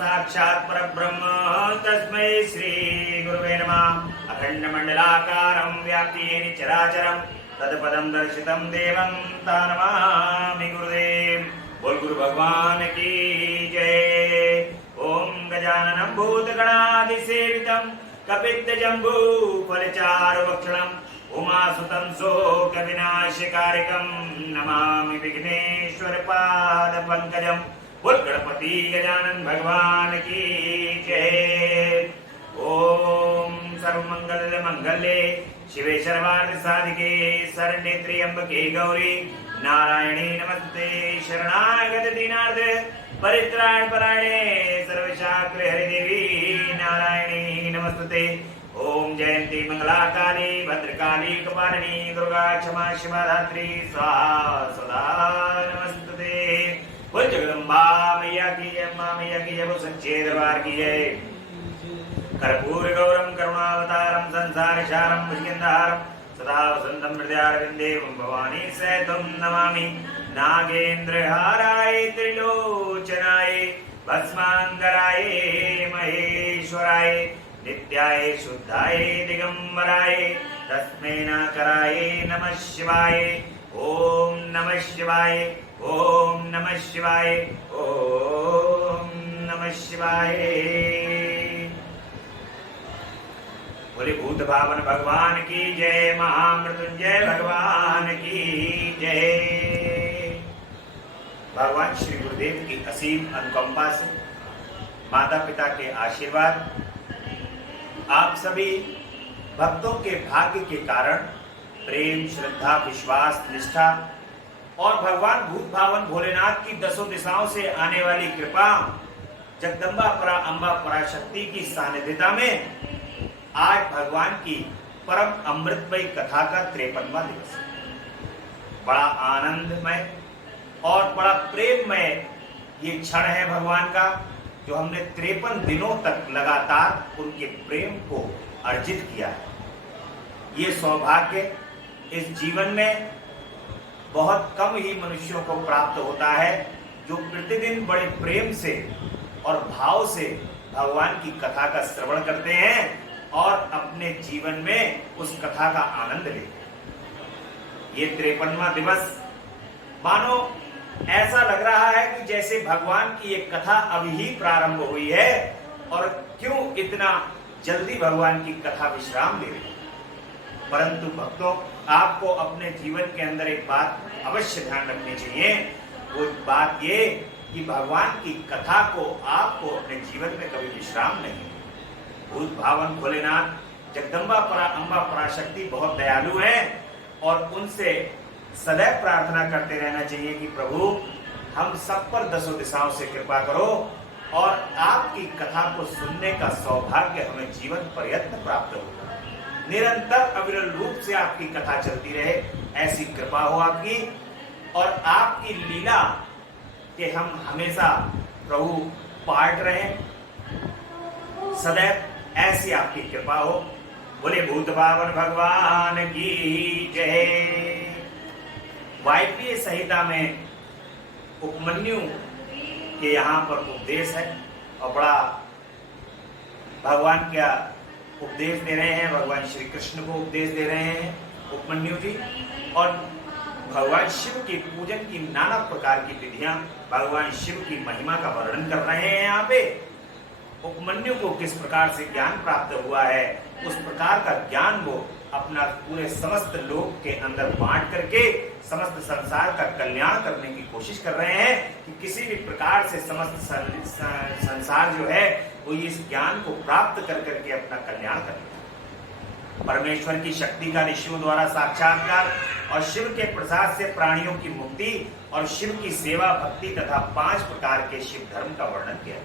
साक्षात् परब्रह्म तस्मै श्री गुरुवे नमः। अखण्डमण्डलाकारं व्याप्ति येन चराचरं तत्पदं दर्शितं देवं तानमामि गुरुदेव। बोल गुरु भगवान की जय। ओम गजाननं भूतगणादिसेवितं कपित्तजम्बूफलचारुभक्षणं उमासुतं शोकविनाशकारिकं नमामि विघ्नेश्वरपादपङ्कजम्। बोल गणपति गजानन भगवान की जय। ओम सर्वमंगल मंगले शिवे सर्वार्थ साधिके शरण्ये त्र्यंबके गौरी नारायणी नमस्ते। शरणागत दीनार्थ परित्राण परायणे सर्वशास्त्र हरिदेवी नारायणी नमस्ते। ओम जयंती मंगला काली भद्रकाली कपालिनी दुर्गा क्षमा शिवा धात्री स्वाहा सदा नमस्ते। बोल जगदम्बा मैया की जय, मां मैया की जय, वो सच्चे दरबार की जय। कर्पूर गौरम करुणावतारम संसार सारम भुजगेन्द्रहारम सदा वसंतम हृदयारविंदे भवानी सहितं नमामि। नागेंद्र हाराय त्रिलोचनाय भस्मांगराय महेश्वराय नित्याय शुद्धाय दिगंबराय तस्मै नाकराय नमः शिवाय। ओम नमः शिवाय, ओम नमः शिवाय, ओम नमः शिवाय। बोले भूत भावन भगवान की जय, महामृत्युंजय भगवान की जय। भगवान श्री गुरुदेव की असीम अनुकंपा से, माता पिता के आशीर्वाद, आप सभी भक्तों के भाग्य के कारण प्रेम श्रद्धा विश्वास निष्ठा और भगवान भूत भावन भोलेनाथ की दसों दिशाओं से आने वाली कृपा, जगदम्बा परा अम्बा पराशक्ति की सानिध्यता में आज भगवान की परम अमृतमय कथा का 53वां दिवस है। बड़ा आनंदमय और बड़ा प्रेममय ये क्षण है भगवान का, जो हमने 53 दिनों तक लगातार उनके प्रेम को अर्जित किया है। ये सौभाग्य इस जीवन में बहुत कम ही मनुष्यों को प्राप्त होता है, जो प्रतिदिन बड़े प्रेम से और भाव से भगवान की कथा का श्रवण करते हैं और अपने जीवन में उस कथा का आनंद लेते हैं। ये 53वां दिवस मानो ऐसा लग रहा है कि जैसे भगवान की एक कथा अभी ही प्रारंभ हुई है और क्यों इतना जल्दी भगवान की कथा विश्राम ले रही है। परंतु भक्तों, आपको अपने जीवन के अंदर एक बात अवश्य ध्यान रखनी चाहिए। वो बात ये कि भगवान की कथा को आपको अपने जीवन में कभी विश्राम नहीं। भूत भावन भोलेनाथ जगदम्बा परा अम्बा पराशक्ति बहुत दयालु हैं और उनसे सदैव प्रार्थना करते रहना चाहिए कि प्रभु हम सब पर दसों दिशाओं से कृपा करो और आपकी कथा को सुनने का सौभाग्य हमें जीवन पर्यंत प्राप्त हो। निरंतर अविरल रूप से आपकी कथा चलती रहे, ऐसी कृपा हो आपकी, और आपकी लीला के हम हमेशा प्रभु पाठ रहे, सदैव ऐसी आपकी कृपा हो। बोले भूत भावन भगवान की जय। वायपीय संहिता में उपमन्यु के यहाँ पर उपदेश है और बड़ा भगवान क्या उपदेश दे रहे हैं, भगवान श्री कृष्ण को उपदेश दे रहे हैं उपमन्यु जी, और भगवान शिव की पूजन की नाना प्रकार की विधियां, भगवान शिव की महिमा का वर्णन कर रहे हैं। यहाँ पे उपमन्यु को किस प्रकार से ज्ञान प्राप्त हुआ है, उस प्रकार का ज्ञान वो अपना पूरे समस्त लोक के अंदर बांट करके समस्त संसार का कल्याण करने की कोशिश कर रहे हैं कि किसी भी प्रकार से समस्त संसार जो है वो इस ज्ञान को प्राप्त कर करके अपना कल्याण करें। परमेश्वर की शक्ति का ऋषियों द्वारा साक्षात्कार और शिव के प्रसाद से प्राणियों की मुक्ति और शिव की सेवा भक्ति तथा 5 प्रकार के शिव धर्म का वर्णन किया।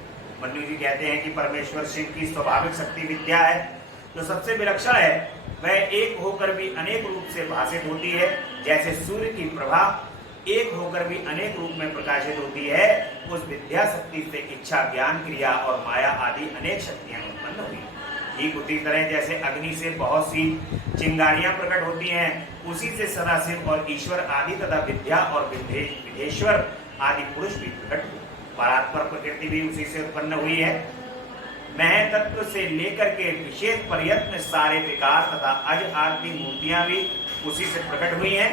मनु जी कहते हैं कि परमेश्वर शिव की स्वाभाविक शक्ति विद्या है, जो सबसे विलक्षण है। वह एक होकर भी अनेक रूप से भाषित होती है, जैसे सूर्य की प्रभा एक होकर भी अनेक रूप में प्रकाशित होती है। उस विद्या शक्ति से इच्छा ज्ञान क्रिया और माया आदि अनेक शक्तियां उत्पन्न हुई। ठीक उसी तरह जैसे अग्नि से बहुत सी चिंगारियां प्रकट होती हैं, उसी से सदाशिव और ईश्वर आदि तथा विद्या और विधेश्वर आदि पुरुष भी प्रकट हुए। परात्पर प्रकृति भी उसी से उत्पन्न हुई है। मह तत्व से लेकर के विशेष प्रयत्न सारे विकार तथा अज आदि मूर्तियां भी उसी से प्रकट हुई हैं।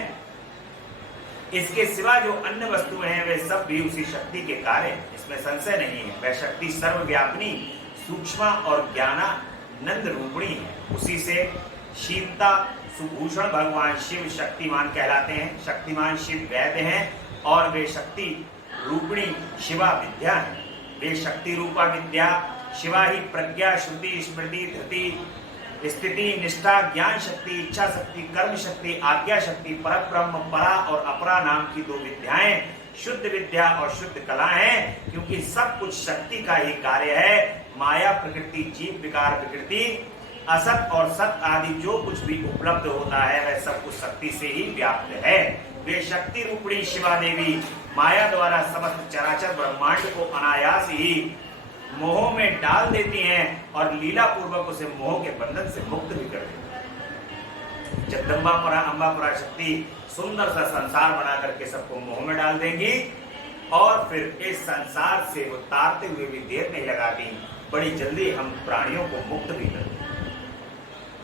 इसके सिवा जो अन्य वस्तुएं हैं वे सब भी उसी शक्ति के कार्य, इसमें संशय नहीं है। वह शक्ति सर्वव्यापिनी, सूक्ष्म और ज्ञानानंद रूपिणी है। उसी से शिवता सुभूषण भगवान शिव शक्तिमान कहलाते हैं। शक्तिमान शिव वैद्य हैं और वे शक्ति रूपिणी शिवा विद्या है। वे शक्ति रूपा विद्या शिवा ही प्रज्ञा, श्रुति, स्मृति, धृति, स्थिति, निष्ठा, ज्ञान शक्ति, इच्छा शक्ति, कर्म शक्ति, आज्ञा शक्ति, परब्रह्म, परा और अपरा नाम की दो विद्याएं शुद्ध विद्या और शुद्ध कला हैं, क्योंकि सब कुछ शक्ति का ही कार्य है। माया प्रकृति, जीव विकार प्रकृति, असत और सत आदि जो कुछ भी उपलब्ध होता है वह सब कुछ शक्ति से ही व्याप्त है। वे शक्ति रूपिणी शिवा देवी माया द्वारा समस्त चराचर ब्रह्मांड को अनायास ही मोह में डाल देती हैं और लीला पूर्वक उसे मोह के बंधन से मुक्त भी कर देती हैं। जगदम्बा परा अम्बा परा शक्ति सुंदर सा संसार बना करके सबको मोह में डाल देंगी और फिर इस संसार से वो तारते हुए भी देर नहीं लगाती, बड़ी जल्दी हम प्राणियों को मुक्त भी कर देंगे।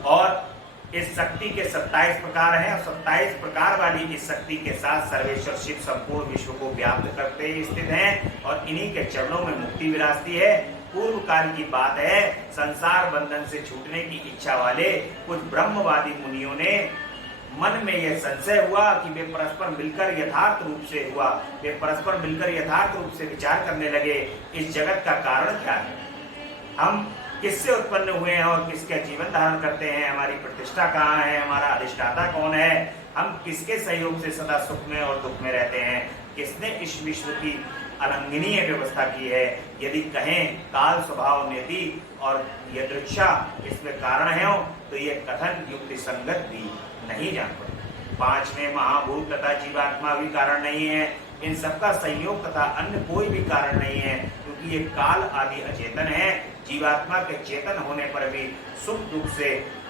और इस शक्ति के 27 प्रकार हैं और 27 प्रकार वाली इस शक्ति के साथ सर्वेश्वर शिव संपूर्ण विश्व को व्याप्त करते स्थित हैं और इन्हीं के चरणों में मुक्ति विराजती है। पूर्व काल की बात है, संसार बंधन से छूटने की इच्छा वाले कुछ ब्रह्मवादी मुनियों ने मन में यह संशय हुआ कि वे परस्पर मिलकर यथार्थ रूप से विचार करने लगे, इस जगत का कारण क्या है, हम किससे उत्पन्न हुए हैं और किसका जीवन धारण करते हैं, हमारी प्रतिष्ठा कहाँ है, हमारा अधिष्ठाता कौन है, हम किसके सहयोग से सदा सुख में और दुख में रहते हैं, किसने इस विश्व की अलंघनीय व्यवस्था की है। यदि कहें काल स्वभाव नीति और यदृच्छा इसमें कारण है तो यह कथन युक्ति संगत भी नहीं जान पड़ता। 5वें महाभूत तथा जीवात्मा भी कारण नहीं है, इन सबका संयोग तथा अन्य कोई भी कारण नहीं है, क्योंकि ये काल आदि अचेतन है। जीवात्मा के चेतन होने पर भी सुख दुख से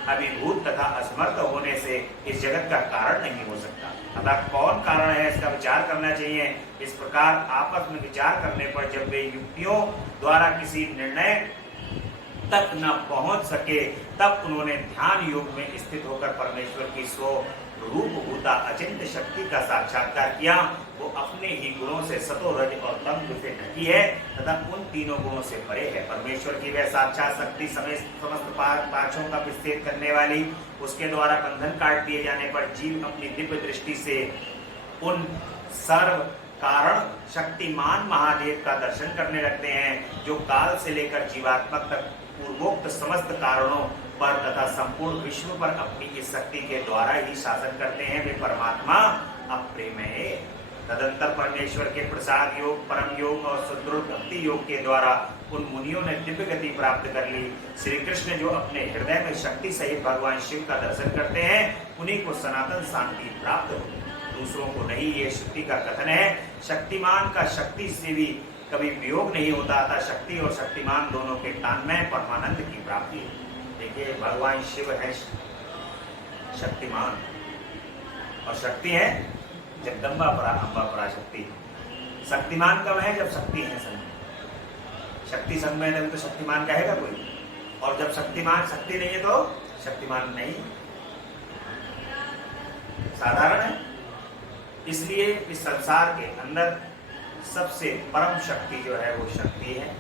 अभिभूत तथा असमर्थ होने से इस जगत का कारण नहीं हो सकता। अतः कौन कारण है इसका विचार करना चाहिए। इस प्रकार आपस में विचार करने पर जब वे युक्तियों द्वारा किसी निर्णय तक न पहुंच सके तब उन्होंने ध्यान योग में स्थित होकर परमेश्वर की स्वरूप भूता अचिंत्य शक्ति का साक्षात्कार किया। वो अपने ही गुणों से सतो रज और तम से ढकी है तथा उन तीनों गुणों से परे है। परमेश्वर की वह साक्षात शक्ति समस्त पांचों का विच्छेद करने वाली, उसके द्वारा बंधन काट दिए जाने पर जीव अपनी दिव्य दृष्टि से उन सर्व कारण शक्तिमान महादेव का दर्शन करने लगते हैं, जो काल से लेकर जीवात्मक तक पूर्वोक्त समस्त कारणों पर तथा संपूर्ण विश्व पर अपनी इस शक्ति के द्वारा ही शासन करते हैं। वे परमात्मा अप्रेमेय। तदंतर परमेश्वर के प्रसाद योग, परम योग और सुदृढ़ भक्ति योग के द्वारा उन मुनियों ने दिव्य गति प्राप्त कर ली। श्री कृष्ण जो अपने हृदय में शक्ति सहित भगवान शिव का दर्शन करते हैं, उन्हीं को सनातन शांति प्राप्त होती है, दूसरों को नहीं। ये शक्ति का कथन है। शक्तिमान का शक्ति से भी कभी वियोग नहीं होता था। शक्ति और शक्तिमान दोनों के तान्मय परमानंद की प्राप्ति है। देखिए, भगवान शिव है शक्तिमान और शक्ति है जगदम्बा परा अम्बा परा शक्ति। शक्तिमान कब है? जब शक्ति है संग में। शक्ति संग में नहीं तो शक्तिमान कहेगा कोई, और जब शक्तिमान शक्ति नहीं है तो शक्तिमान नहीं। साधारण है। इसलिए इस संसार के अंदर सबसे परम शक्ति जो है वो शक्ति है,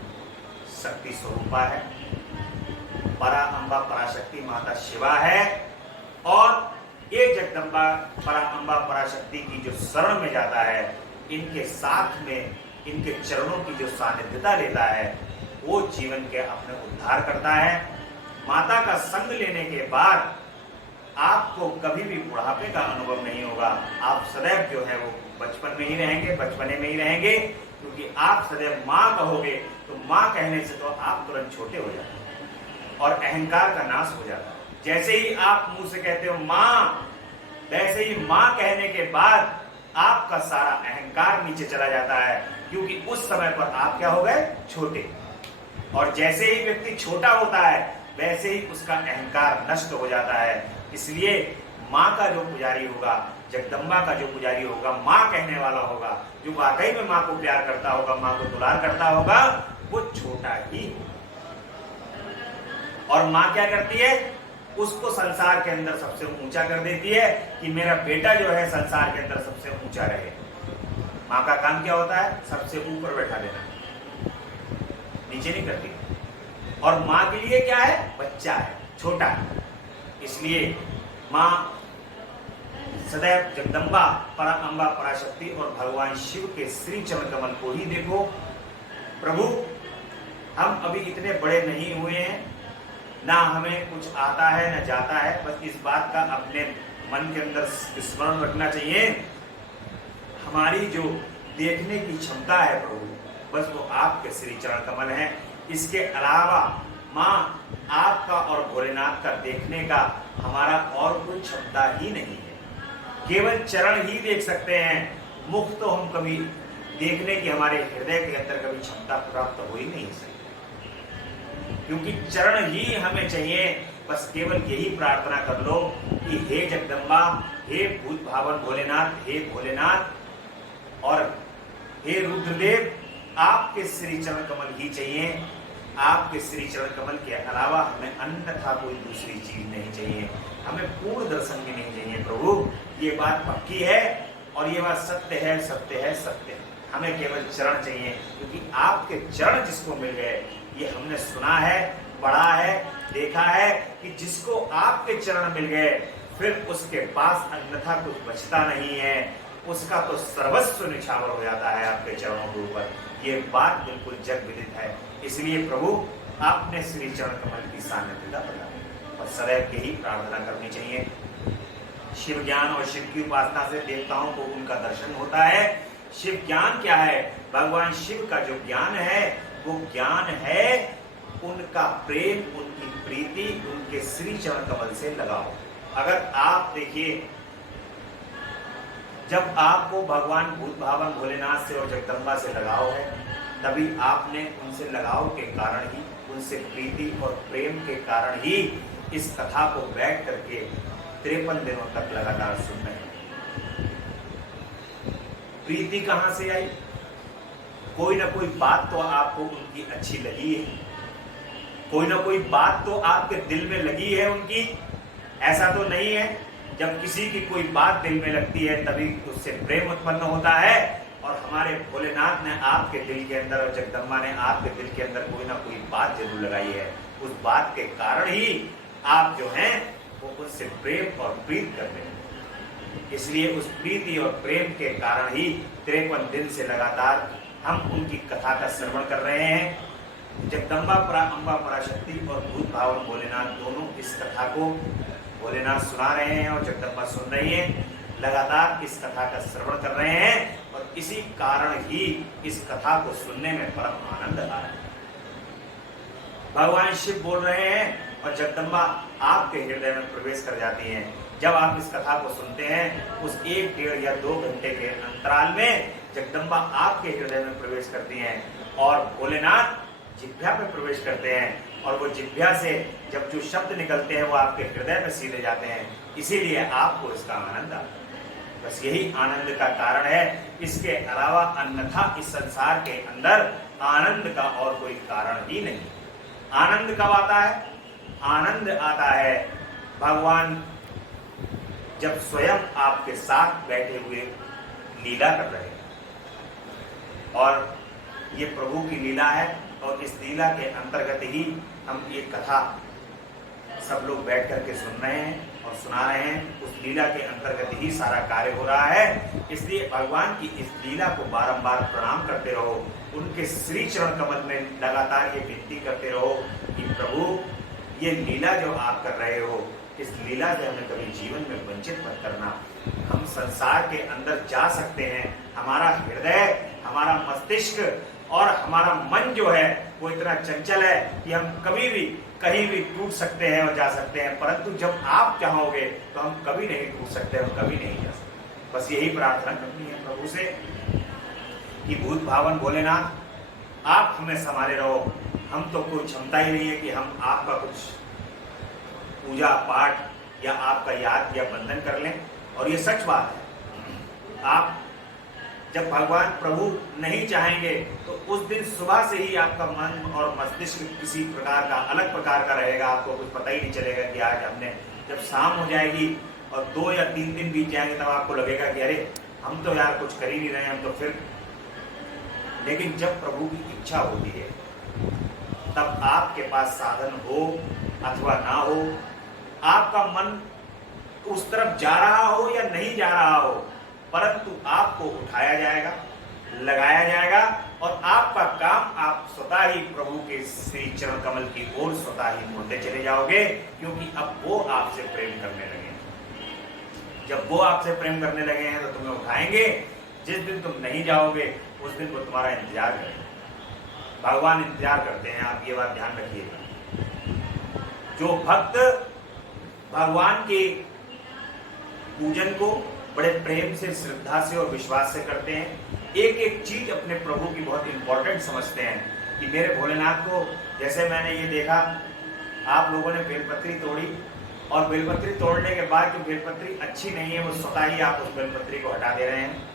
शक्ति स्वरूपा है। परा अम्बा पराशक्ति माता शिवा है। और ये जगदम्बा परा अम्बा पराशक्ति की जो शरण में जाता है, इनके साथ में इनके चरणों की जो सानिध्यता लेता है, वो जीवन के अपने उद्धार करता है। माता का संग लेने के बाद आपको कभी भी बुढ़ापे का अनुभव नहीं होगा। आप सदैव जो है वो बचपन में ही रहेंगे, बचपने में ही रहेंगे, क्योंकि आप सदैव माँ कहोगे तो माँ कहने से तो आप तुरंत छोटे हो जाते हैं और अहंकार का नाश हो जाता है। जैसे ही आप मुंह से कहते हो माँ, वैसे ही माँ कहने के बाद आपका सारा अहंकार नीचे चला जाता है, क्योंकि उस समय पर आप क्या हो गए? छोटे। और जैसे ही व्यक्ति छोटा होता है वैसे ही उसका अहंकार नष्ट हो जाता है। इसलिए माँ का जो पुजारी होगा जगदम्बा का जो पुजारी होगा, माँ कहने वाला होगा, जो वाकई में माँ को प्यार करता होगा, माँ को दुलार करता होगा, वो छोटा ही होगा। और माँ क्या करती है? उसको संसार के अंदर सबसे ऊंचा कर देती है कि मेरा बेटा जो है संसार के अंदर सबसे ऊंचा रहे। माँ का काम क्या होता है? सबसे ऊपर बैठा देना, नीचे नहीं करती। और माँ के लिए क्या है? बच्चा है, छोटा है। इसलिए माँ सदैव जगदम्बा, पराअंबा, पराशक्ति और भगवान शिव के श्री चरण कमल को ही देखो। प्रभु, हम अभी इतने बड़े नहीं हुए हैं, ना हमें कुछ आता है ना जाता है, बस इस बात का अपने मन के अंदर स्मरण रखना चाहिए, हमारी जो देखने की क्षमता है प्रभु, बस वो आपके श्री चरण कमल है। इसके अलावा माँ आपका और भोलेनाथ का देखने का हमारा और कोई क्षमता ही नहीं है। केवल चरण ही देख सकते हैं, मुख तो हम कभी देखने की हमारे हृदय के अंदर कभी क्षमता प्राप्त हो ही नहीं सकती, क्योंकि चरण ही हमें चाहिए। बस केवल यही प्रार्थना कर लो कि हे जगदम्बा, हे भूत भावन भोलेनाथ, हे भोलेनाथ और हे रुद्रदेव, आपके श्री चरण कमल ही चाहिए। आपके श्री चरण कमल के अलावा हमें अन्यथा कोई दूसरी चीज नहीं चाहिए, हमें पूर्ण दर्शन भी नहीं चाहिए प्रभु। ये बात पक्की है और ये बात सत्य है, सत्य है, सत्य है। हमें केवल चरण चाहिए, क्योंकि आपके चरण जिसको मिल गए, ये हमने सुना है, पढ़ा है, देखा है कि जिसको आपके चरण मिल गए, फिर उसके पास अन्यथा कुछ बचता नहीं है, उसका तो सर्वस्व निछावर हो जाता है आपके चरणों के ऊपर। ये बात बिल्कुल जग विदित है। इसलिए प्रभु, आपने श्री चरण कमल की सान्निध्यता प्रदान और सदैव यही प्रार्थना करनी चाहिए। शिव ज्ञान और शिव की उपासना से देवताओं को उनका दर्शन होता है। शिव ज्ञान क्या है? भगवान शिव का जो ज्ञान है, वो ज्ञान है उनका प्रेम, उनकी प्रीति, उनके श्री चरण कमल से लगाओ। अगर आप देखिए, जब आपको भगवान भूत भावन भोलेनाथ से और जगदम्बा से लगाव है, तभी आपने उनसे लगाव के कारण ही, उनसे प्रीति और प्रेम के कारण ही इस कथा को बैठ करके 53 दिनों तक लगातार सुन रहे हैं। प्रीति कहां से आई? कोई ना कोई बात तो आपको उनकी अच्छी लगी है, कोई ना कोई बात तो आपके दिल में लगी है उनकी। ऐसा तो नहीं है जब किसी की कोई बात दिल में लगती है तभी उससे प्रेम उत्पन्न होता है। और हमारे भोलेनाथ ने आपके दिल के अंदर और जगदम्बा ने आपके दिल के अंदर कोई ना कोई बात जरूर लगाई है। उस बात के कारण ही आप जो हैं वो उससे प्रेम और प्रीत करते हैं। इसलिए उस प्रीति और प्रेम के कारण ही 53 दिन से लगातार हम उनकी कथा का श्रवण कर रहे हैं। जगदम्बा, पराअंबा, पराशक्ति और भूत भावन भोलेनाथ दोनों इस कथा को भोलेनाथ सुना रहे हैं और जगदम्बा सुन रही है। लगातार इस कथा का श्रवण कर रहे हैं और इसी कारण ही इस कथा को सुनने में परम आनंद आ रहा है। भगवान शिव बोल रहे हैं और जगदम्बा आपके हृदय में प्रवेश कर जाती हैं। जब आप इस कथा को सुनते हैं, उस 1, 1.5 या 2 घंटे के अंतराल में जगदम्बा आपके हृदय में प्रवेश करती हैं और भोलेनाथ जिह्वा पे प्रवेश करते हैं। और वो जिह्वा से जब जो शब्द निकलते हैं वो आपके हृदय में सीधे जाते हैं। इसीलिए आपको इसका आनंद आता है। बस यही आनंद का कारण है। इसके अलावा अन्यथा इस संसार के अंदर आनंद का और कोई कारण ही नहीं। आनंद कब आता है? आनंद आता है भगवान जब स्वयं आपके साथ बैठे हुए लीला कर रहे हैं। और ये प्रभु की लीला है और इस लीला के अंतर्गत ही हम ये कथा सब लोग बैठ करके सुन रहे हैं और सुना रहे हैं। उस लीला के अंतर्गत ही सारा कार्य हो रहा है। इसलिए भगवान की इस लीला को बारंबार प्रणाम करते रहो, उनके श्री चरण कमल में लगातार ये विनती करते रहो कि प्रभु, ये लीला जो आप कर रहे हो, इस लीला से हमें कभी जीवन में वंचित मत करना। हम संसार के अंदर जा सकते हैं, हमारा हृदय, हमारा मस्तिष्क और हमारा मन जो है वो इतना चंचल है कि हम कभी भी कहीं भी टूट सकते हैं और जा सकते हैं, परंतु जब आप चाहोगे तो हम कभी नहीं टूट सकते, हम कभी नहीं जा सकते। बस यही प्रार्थना करनी है प्रभु से कि भूत भावन भोलेनाथ, आप हमें संभाले रहो। हम तो कोई क्षमता ही नहीं है कि हम आपका कुछ पूजा पाठ या आपका याद या बंधन कर लें और ये सच बात है। आप जब भगवान प्रभु नहीं चाहेंगे तो उस दिन सुबह से ही आपका मन और मस्तिष्क किसी प्रकार का अलग प्रकार का रहेगा, आपको कुछ पता ही नहीं चलेगा कि आज हमने, जब शाम हो जाएगी और 2 या 3 दिन बीत जाएंगे तब आपको लगेगा कि अरे हम तो यार कुछ कर ही नहीं रहे, हम तो फिर। लेकिन जब प्रभु की इच्छा होती है तब आपके पास साधन हो अथवा ना हो, आपका मन उस तरफ जा रहा हो या नहीं जा रहा हो, परंतु आपको उठाया जाएगा, लगाया जाएगा और आपका काम आप स्वतः ही प्रभु के श्री चरण कमल की ओर स्वतः ही मुड़ते चले जाओगे, क्योंकि अब वो आपसे प्रेम करने लगे हैं। जब वो आपसे प्रेम करने लगे हैं तो तुम्हें उठाएंगे। जिस दिन तुम नहीं जाओगे उस दिन वो तुम्हारा इंतजार करेंगे। भगवान इंतजार करते हैं, आप ये बात ध्यान रखिएगा। जो भक्त भगवान के पूजन को बड़े प्रेम से, श्रद्धा से और विश्वास से करते हैं, एक एक चीज अपने प्रभु की बहुत इंपॉर्टेंट समझते हैं कि मेरे भोलेनाथ को, जैसे मैंने ये देखा आप लोगों ने बेलपत्री तोड़ी और बेलपत्री तोड़ने के बाद जो बेलपत्री अच्छी नहीं है वो स्वतः ही आप उस बेलपत्री को हटा दे रहे हैं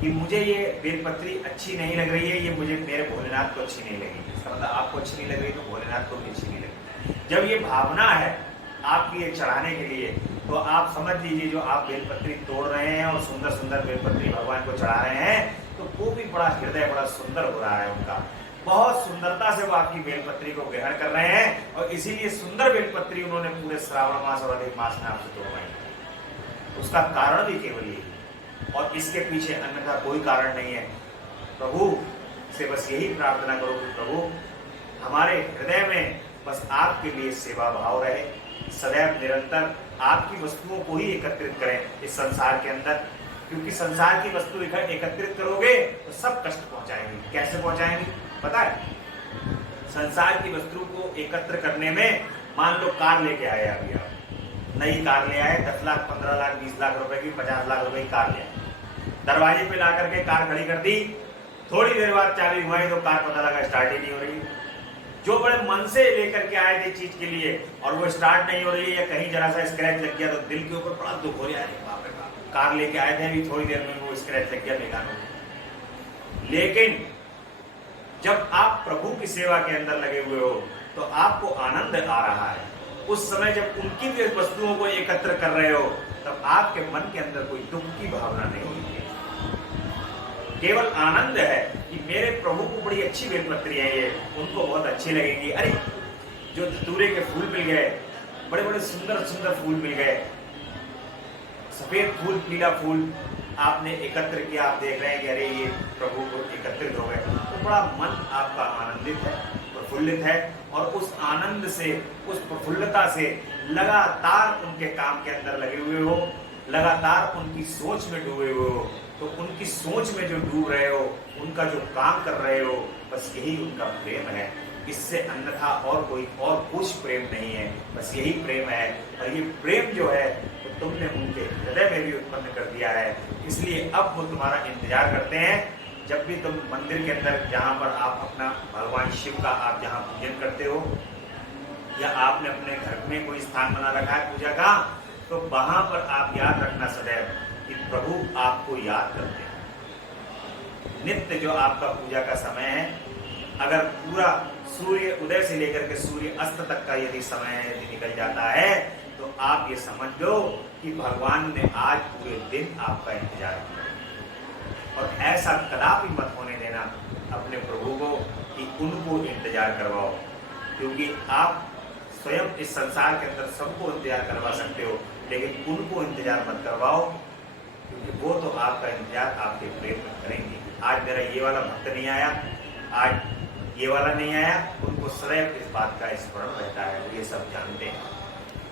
कि मुझे ये बेलपत्री अच्छी नहीं लग रही है, ये मुझे मेरे भोलेनाथ को अच्छी नहीं लगी। इसका मतलब आपको अच्छी नहीं लग रही तो भोलेनाथ को भी अच्छी नहीं लगी। जब ये भावना है आपकी ये चढ़ाने के लिए, तो आप समझ लीजिए जो आप बेलपत्री तोड़ रहे हैं और सुंदर सुंदर बेलपत्री भगवान को चढ़ा रहे हैं, तो वो भी बड़ा हृदय बड़ा सुंदर हो रहा है उनका। बहुत सुंदरता से वो आपकी बेलपत्री को ग्रहण कर रहे हैं और इसीलिए सुंदर बेलपत्री उन्होंने पूरे श्रावण मास और अधिक मास में आपसे तोड़वाई। उसका कारण भी केवल ये, और इसके पीछे अन्यथा कोई कारण नहीं है। प्रभु से बस यही प्रार्थना करो कि प्रभु हमारे हृदय में बस आपके लिए सेवा भाव रहे, सदैव निरंतर आपकी वस्तुओं को ही एकत्रित करें इस संसार के अंदर, क्योंकि संसार की वस्तु एकत्रित करोगे तो सब कष्ट पहुंचाएंगे। कैसे पहुंचाएंगे पता है? संसार की वस्तु को एकत्र करने में, मान लो कार लेके आए, अभी आप नई कार ले आए, 10 लाख 15 लाख 20 लाख रुपए की, 50 लाख रुपए की कार ले आए, दरवाजे पे ला करके कार खड़ी कर दी, थोड़ी देर बाद चाबी घुमाई तो कार पता लगा स्टार्ट ही नहीं हो रही। जो बड़े मन से लेकर के आए थे चीज के लिए और वो स्टार्ट नहीं हो रही है या कहीं जरा सा स्क्रैच लग गया तो दिल के ऊपर बड़ा दुख हो रहा है। बाप रे बाप, कार लेके आए थे अभी थोड़ी देर में वो स्क्रैच लग गया, बेकार हो गया। लेकिन जब आप प्रभु की सेवा के अंदर लगे हुए हो तो आपको आनंद आ रहा है। उस समय जब उनकी वस्तुओं को एकत्र कर रहे हो तब आपके मन के अंदर कोई दुख की भावना नहीं होती है, केवल आनंद है कि मेरे प्रभु को बड़ी अच्छी बेलपत्री है, ये उनको बहुत अच्छी लगेगी। अरे जो धतूरे के फूल मिल गए, बड़े बड़े सुंदर सुंदर फूल मिल गए, सफेद फूल, पीला फूल आपने एकत्र किया, आप देख रहे हैं कि अरे ये प्रभु को एकत्रित हो गए, तो बड़ा मन आपका आनंदित है, प्रफुल्लित है। और उस आनंद से, उस प्रफुल्लता से लगातार उनके काम के अंदर लगे हुए हो, लगातार उनकी सोच में डूबे हुए हो, तो उनकी सोच में जो डूब रहे हो, उनका जो काम कर रहे हो, बस यही उनका प्रेम है। इससे अन्यथा और कोई और कुछ प्रेम नहीं है, बस यही प्रेम है। और ये प्रेम जो है तो तुमने उनके हृदय में भी उत्पन्न कर दिया है, इसलिए अब वो तुम्हारा इंतजार करते हैं। जब भी तुम मंदिर के अंदर, जहाँ पर आप अपना भगवान शिव का आप जहाँ पूजन करते हो या आपने अपने घर में कोई स्थान बना रखा है पूजा का, तो वहां पर आप याद रखना सदैव कि प्रभु आपको याद करते हैं। नित्य जो आपका पूजा का समय है, अगर पूरा सूर्य उदय से लेकर के सूर्य अस्त तक का यदि समय यदि निकल जाता है तो आप ये समझ लो कि भगवान ने आज पूरे दिन आपका इंतजार किया। और ऐसा कदापि मत होने देना अपने प्रभु को कि उनको इंतजार करवाओ, क्योंकि आप स्वयं इस संसार के अंदर सबको इंतजार करवा सकते हो, लेकिन उनको इंतजार मत करवाओ, क्योंकि वो तो आपका इंतजार आपके प्रेम में करेंगे। आज मेरा ये वाला भक्त नहीं आया, आज ये वाला नहीं आया, उनको सदैव इस बात का स्मरण रहता है, वो ये सब जानते हैं।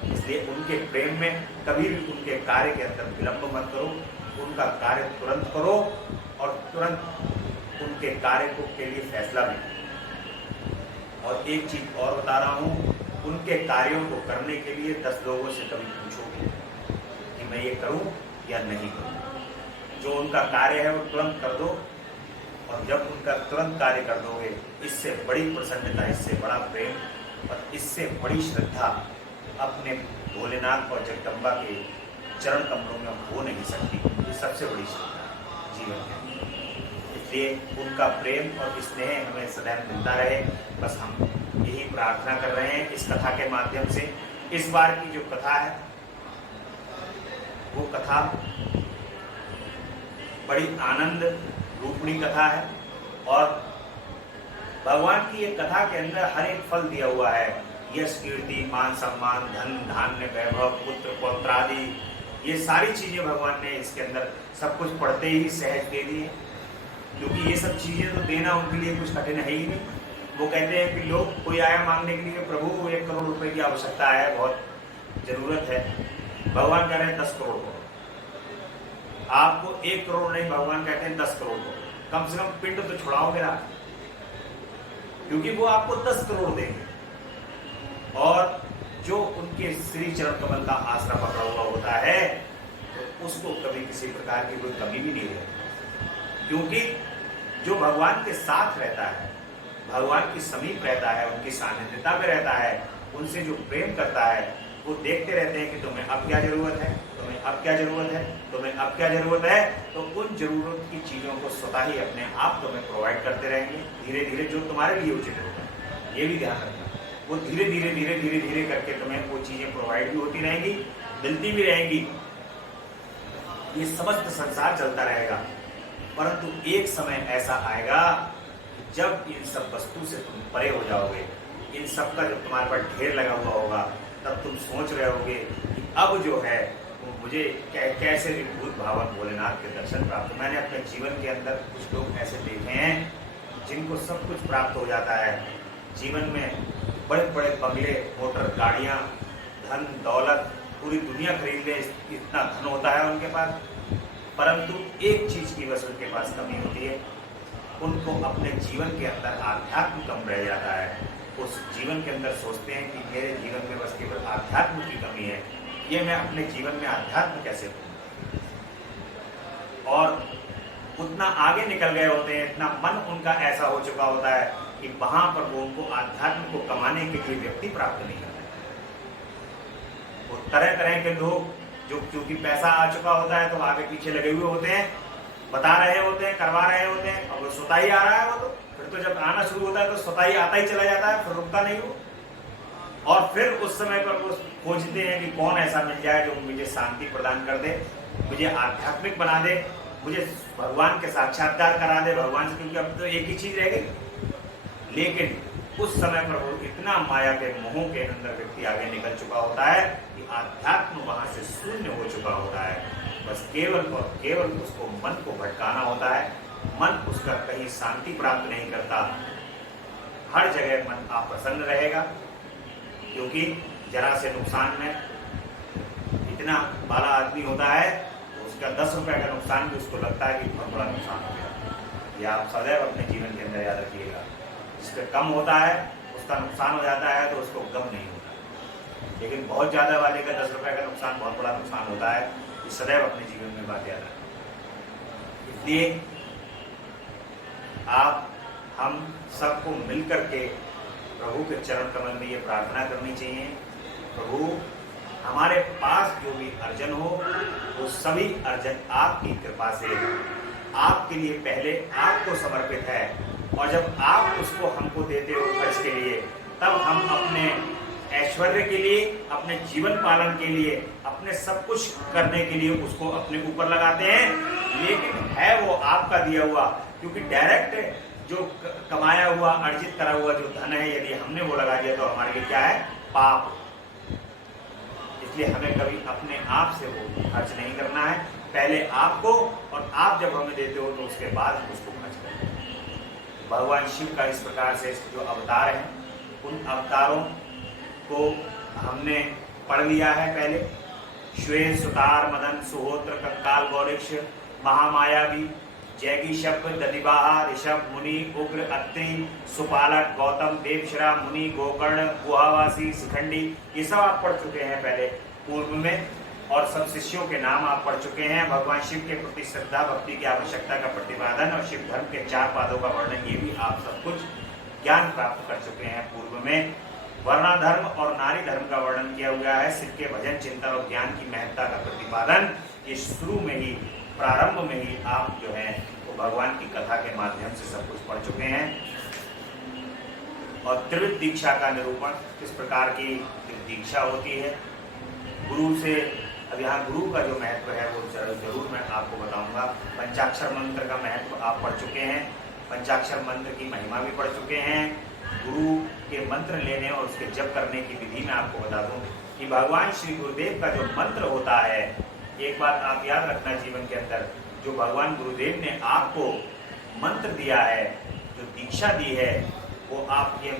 इसलिए उनके प्रेम में कभी भी उनके कार्य के अंदर विलंब मत करो, उनका कार्य तुरंत करो और तुरंत उनके कार्य को के लिए फैसला भी करो। और एक चीज और बता रहा हूँ, उनके कार्यों को करने के लिए 10 लोगों से कभी पूछोगे कि मैं ये करूं या नहीं करूं। जो उनका कार्य है वो तुरंत कर दो, और जब उनका तुरंत कार्य कर दोगे, इससे बड़ी प्रसन्नता, इससे बड़ा प्रेम और इससे बड़ी श्रद्धा अपने भोलेनाथ और जगदम्बा के चरण कमलों में हो नहीं सकती। ये सबसे बड़ी श्रद्धा है जीवन में। इसलिए उनका प्रेम और स्नेह हमें सदैव मिलता रहे, बस हम यही प्रार्थना कर रहे हैं इस कथा के माध्यम से। इस बार की जो कथा है वो कथा बड़ी आनंद रूपणी कथा है और भगवान की ये कथा के अंदर हर एक फल दिया हुआ है। यश, कीर्ति, मान, सम्मान, धन, धान्य, वैभव, पुत्र, पौत्र आदि ये सारी चीजें भगवान ने इसके अंदर सब कुछ पढ़ते ही सहज दे दी है, क्योंकि ये सब चीजें तो देना उनके लिए कुछ कठिन है ही नहीं। वो कहते हैं कि लोग कोई आया मांगने के लिए, प्रभु 1 करोड़ रुपए की आवश्यकता है, बहुत जरूरत है। भगवान कह रहे हैं 10 करोड़ को, आपको 1 करोड़ नहीं, भगवान कहते हैं 10 करोड़ को, कम से कम पिंड तो छुड़ाओ मेरा, क्योंकि वो आपको 10 करोड़ देंगे। और जो उनके श्री चरण कमल का आसरा पकड़ा हुआ होता है तो उसको कभी किसी प्रकार की कोई कमी भी नहीं रहती, क्योंकि जो भगवान के साथ रहता है, भगवान के समीप रहता है, उनकी सानिध्यता में रहता है, उनसे जो प्रेम करता है, वो देखते रहते हैं कि तुम्हें अब क्या जरूरत है, तुम्हें अब क्या जरूरत है, तुम्हें अब क्या जरूरत है, तो उन जरूरत की चीजों को स्वतः ही अपने आप तुम्हें प्रोवाइड करते रहेंगे धीरे धीरे, जो तुम्हारे लिए उचित होगा। ये भी ध्यान रखना, वो धीरे धीरे धीरे धीरे धीरे करके तुम्हें वो चीजें प्रोवाइड भी होती रहेंगी, मिलती भी रहेंगी। ये समस्त संसार चलता रहेगा, परंतु एक समय ऐसा आएगा जब इन सब वस्तु से तुम परे हो जाओगे, इन सब का जब तुम्हारे पर ढेर लगा हुआ होगा, तब तुम सोच रहे होगे कि अब जो है मुझे कैसे विभूत भावन भोलेनाथ के दर्शन प्राप्त। मैंने अपने जीवन के अंदर कुछ लोग ऐसे देखे हैं जिनको सब कुछ प्राप्त हो जाता है, जीवन में बड़े बड़े बंगले, मोटर गाड़ियां, धन दौलत, पूरी दुनिया खरीद ले, इतना धन होता है उनके पास, परंतु एक चीज की बस उनके पास कमी होती है, उनको अपने जीवन के अंदर आध्यात्म कम रह जाता है। उस जीवन के अंदर सोचते हैं कि मेरे जीवन में बस केवल आध्यात्म की कमी है, ये मैं अपने जीवन में आध्यात्म कैसे करूं। और उतना आगे निकल गए होते हैं, इतना मन उनका ऐसा हो चुका होता है कि वहां पर वो उनको आध्यात्म को कमाने के लिए व्यक्ति प्राप्त नहीं करते। वो तरह तरह के लोग जो क्योंकि पैसा आ चुका होता है तो आगे पीछे लगे हुए होते हैं, बता रहे होते हैं, करवा रहे होते हैं, और वो स्वतः ही आ रहा है। वो तो फिर तो जब आना शुरू होता है तो स्वतः ही आता ही चला जाता है, फिर रुकता नहीं हो। और फिर उस समय पर वो खोजते हैं कि कौन ऐसा मिल जाए जो मुझे शांति प्रदान कर दे, मुझे आध्यात्मिक बना दे, मुझे भगवान के साक्षात्कार करा दे भगवान से, क्योंकि अब तो एक ही चीज रह गई। लेकिन उस समय पर वो इतना माया के मोह के अंदर व्यक्ति आगे निकल चुका होता है कि आध्यात्म वहां से शून्य हो चुका होता है। बस केवल और केवल उसको मन को भटकाना होता है, मन उसका कहीं शांति प्राप्त नहीं करता, हर जगह मन अप्रसन्न रहेगा, क्योंकि जरा से नुकसान में इतना बड़ा आदमी होता है तो उसका 10 रुपए का नुकसान भी उसको लगता है कि बहुत बड़ा नुकसान हो गया। यह आप सदैव अपने जीवन के अंदर याद रखिएगा, जिसका कम होता है उसका नुकसान हो जाता है तो उसको गम नहीं होता, लेकिन बहुत ज्यादा वाले का 10 रुपए का नुकसान बहुत बड़ा नुकसान होता है। ये सदैव अपने जीवन में बात याद रखें। इसलिए आप हम सबको मिलकर के प्रभु के चरण कमल में ये प्रार्थना करनी चाहिए, प्रभु हमारे पास जो भी अर्जन हो वो सभी अर्जन आपकी कृपा से आपके लिए पहले आपको समर्पित है, और जब आप उसको हमको देते हो खर्च के लिए, तब हम अपने ऐश्वर्य के लिए, अपने जीवन पालन के लिए, अपने सब कुछ करने के लिए उसको अपने ऊपर लगाते हैं। लेकिन है वो आपका दिया हुआ, क्योंकि डायरेक्ट जो कमाया हुआ, अर्जित करा हुआ जो धन है, यदि हमने वो लगा दिया तो हमारे लिए क्या है? पाप। इसलिए हमें कभी अपने आप से वो खर्च नहीं करना है, पहले आपको, और आप जब हमें देते हो तो उसके बाद हम उसको खर्च करते हैं। भगवान शिव का इस प्रकार से जो अवतार है, उन अवतारों को हमने पढ़ लिया है पहले। श्वेत, सुतार, मदन, सुहोत्र, कंकाल, गौरीक्ष, महामायावी, जैगी, शब्द, दधिवाहा, ऋषभ, मुनि, उग्र, अत्रि, सुपालक, गौतम, देवशिरा, मुनि, गोकर्ण, गुहावासी, शिखंडी, ये सब आप पढ़ चुके हैं पहले पूर्व में, और सब शिष्यों के नाम आप पढ़ चुके हैं। भगवान शिव के प्रति श्रद्धा भक्ति की आवश्यकता का प्रतिपादन और शिव धर्म के 4 पादों का वर्णन, ये भी आप सब कुछ ज्ञान प्राप्त कर चुके हैं पूर्व में। वर्णाधर्म और नारी धर्म का वर्णन किया हुआ है। शिव के भजन, चिंतन और ज्ञान की महत्ता का प्रतिपादन इस शुरू में ही, प्रारंभ में ही आप जो है वो भगवान की कथा के माध्यम से सब कुछ पढ़ चुके हैं। और त्रिविध दीक्षा का निरूपण, किस प्रकार की दीक्षा होती है गुरु से। अब यहाँ गुरु का जो महत्व है वो जरूर मैं आपको बताऊंगा। पंचाक्षर मंत्र का महत्व आप पढ़ चुके हैं, पंचाक्षर मंत्र की महिमा भी पढ़ चुके हैं। गुरु के मंत्र लेने और उसके जप करने की विधि में आपको बता दूं कि भगवान श्री गुरुदेव का जो मंत्र होता है, एक बात आप याद रखना जीवन के अंदर, जो भगवान गुरुदेव ने आपको मंत्र दिया है, जो दीक्षा दी है, वो आप ये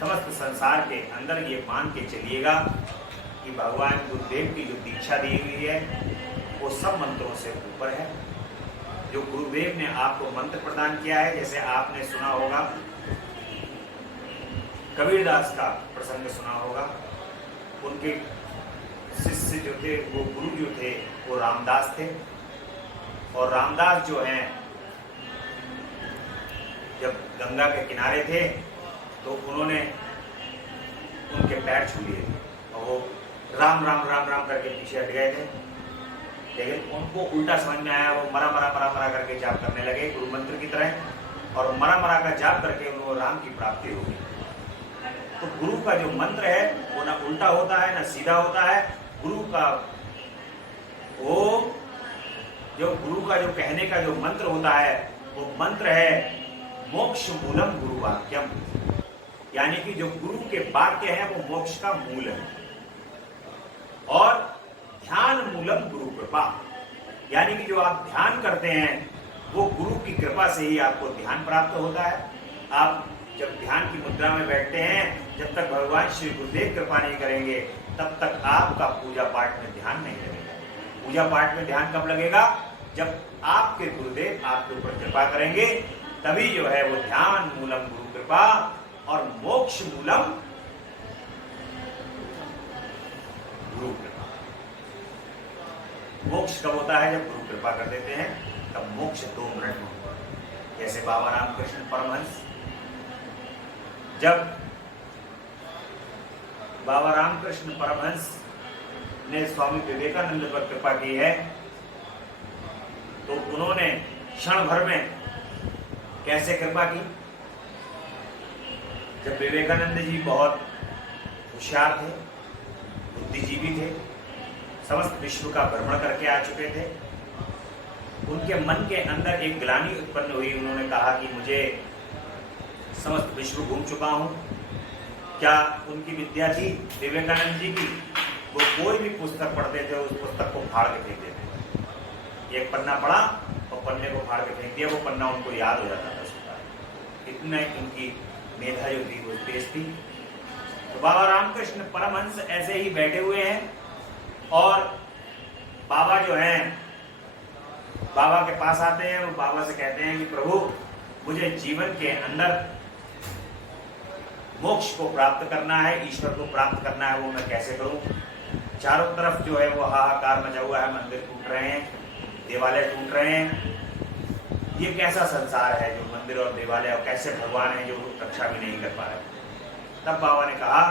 समस्त संसार के अंदर ये मान के चलिएगा कि भगवान गुरुदेव की जो दीक्षा दी हुई है वो सब मंत्रों से ऊपर है। जो गुरुदेव ने आपको मंत्र प्रदान किया है, जैसे आपने सुना होगा कबीरदास का प्रसंग सुना होगा, उनके शिष्य जो थे, वो गुरु जो थे वो रामदास थे। और रामदास जो हैं जब गंगा के किनारे थे तो उन्होंने उनके पैर छू लिए और वो राम राम राम राम करके पीछे हट गए थे। लेकिन उनको उल्टा समझ में आया, वो मरा मरा मरा मरा करके जाप करने लगे गुरु मंत्र की तरह, और मरा मरा का जाप करके उनको राम की प्राप्ति होगी। तो गुरु का जो मंत्र है वो ना उल्टा होता है ना सीधा होता है। गुरु का वो जो गुरु का जो कहने का जो मंत्र होता है वो मंत्र है मोक्ष मूलम गुरु वाक्यम, यानी कि जो गुरु के वाक्य है वो मोक्ष का मूल है। और ध्यान मूलम गुरु कृपा, यानी कि जो आप ध्यान करते हैं वो गुरु की कृपा से ही आपको ध्यान प्राप्त होता है। आप जब ध्यान की मुद्रा में बैठते हैं, जब तक भगवान श्री गुरुदेव कृपा नहीं करेंगे तब तक आपका पूजा पाठ में ध्यान नहीं लगेगा। पूजा पाठ में ध्यान कब लगेगा? जब आपके गुरुदेव आपके ऊपर कृपा करेंगे, तभी जो है वो ध्यान मूलम गुरु कृपा और मोक्ष मूलम गुरु कृपा। मोक्ष कब होता है? जब गुरु कृपा कर देते हैं, तब मोक्ष 2 मिनट में होता है। जैसे बाबा रामकृष्ण परमहंस, जब बाबा रामकृष्ण परमहंस ने स्वामी विवेकानंद पर कृपा की है तो उन्होंने क्षण भर में कैसे कृपा की? जब विवेकानंद जी बहुत होशियार थे, बुद्धिजीवी थे, समस्त विश्व का भ्रमण करके आ चुके थे, उनके मन के अंदर एक ग्लानि उत्पन्न हुई। उन्होंने कहा कि मुझे समस्त विश्व घूम चुका हूं, क्या उनकी विद्या थी विवेकानंद जी की? वो कोई भी पुस्तक पढ़ते थे, उस पुस्तक को फाड़ के फेंक देते। एक पन्ना पढ़ा और पन्ने को फाड़ के फेंक दिया, वो पन्ना उनको याद हो जाता था उसका। इतना उनकी मेधा जो थी वो तेज थी। तो बाबा रामकृष्ण परमहंस ऐसे ही बैठे हुए हैं और बाबा जो हैं बाबा के पास आते हैं। वो बाबा से कहते हैं कि प्रभु, मुझे जीवन के अंदर मोक्ष को प्राप्त करना है, ईश्वर को प्राप्त करना है, वो मैं कैसे करूं? चारों तरफ जो है वो हाहाकार मचा हुआ है, मंदिर टूट रहे हैं, देवालय टूट रहे हैं। ये कैसा संसार है जो मंदिर और देवालय, और कैसे भगवान है जो रक्षा भी नहीं कर पा रहे? तब बाबा ने कहा,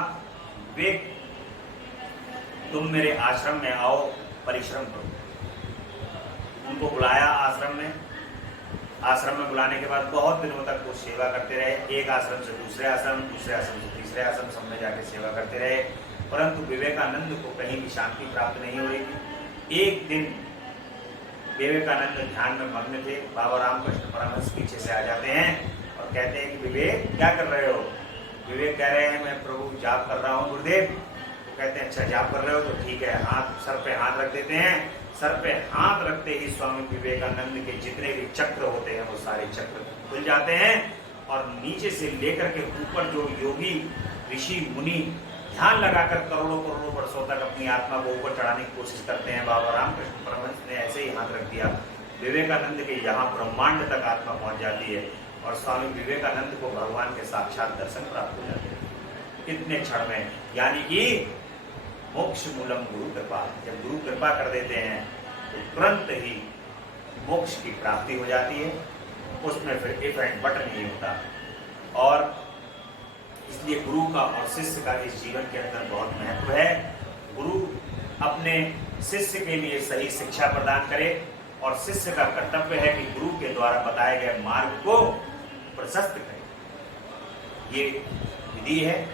विवेक, तुम मेरे आश्रम में आओ, परिश्रम करो। उनको बुलाया आश्रम में। आश्रम में बुलाने के बाद बहुत दिनों तक वो सेवा करते रहे। एक आश्रम से दूसरे आश्रम, दूसरे आश्रम से तीसरे आश्रम, सब में जाके सेवा करते रहे, परंतु विवेकानंद को कहीं भी शांति प्राप्त नहीं हो रही थी। एक दिन विवेकानंद ध्यान में मग्न थे, बाबा रामकृष्ण परमहंस पीछे से आ जाते हैं और कहते हैं कि विवेक, क्या कर रहे हो? विवेक कह रहे हैं, मैं प्रभु जाप कर रहा हूँ गुरुदेव। तो कहते हैं, अच्छा जाप कर रहे हो तो ठीक है। हाथ सर पे हाथ रख देते हैं। सर पे हाथ रखते ही स्वामी विवेकानंद के जितने भी चक्र होते हैं वो सारे चक्र खुल जाते हैं और नीचे से लेकर के ऊपर जो योगी ऋषि मुनि ध्यान लगाकर करोड़ों करोड़ों वर्षों तक अपनी आत्मा को ऊपर चढ़ाने की कोशिश करते हैं, बाबा रामकृष्ण परमहंस ने ऐसे ही हाथ रख दिया। विवेकानंद के यहाँ ब्रह्मांड तक आत्मा पहुंच जाती है और स्वामी विवेकानंद को भगवान के साक्षात दर्शन प्राप्त हो जाते हैं कितने क्षण में। यानी कि मोक्ष मूलम गुरु कृपा, जब गुरु कृपा कर देते हैं तो तुरंत ही मोक्ष की प्राप्ति हो जाती है। उसमें फिर इफ एंड बट नहीं होता। और इसलिए गुरु का और शिष्य का इस जीवन के अंदर बहुत महत्व है। गुरु अपने शिष्य के लिए सही शिक्षा प्रदान करे और शिष्य का कर्तव्य है कि गुरु के द्वारा बताए गए मार्ग को प्रशस्त करे। ये विधि है।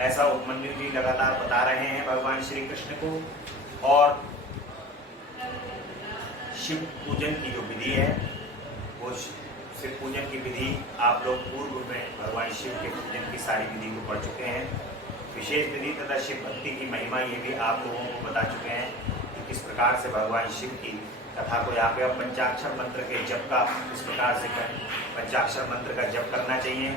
ऐसा उपमन्यु जी लगातार बता रहे हैं भगवान श्री कृष्ण को। और शिव पूजन की जो विधि है वो शिव पूजन की विधि आप लोग पूर्व में भगवान शिव के पूजन की सारी विधि को पढ़ चुके हैं। विशेष विधि तथा शिव भक्ति की महिमा ये भी आप लोगों को बता चुके हैं कि किस प्रकार से भगवान शिव की कथा को यहाँ पे अब पंचाक्षर मंत्र के जप का किस प्रकार से पंचाक्षर मंत्र का जप करना चाहिए,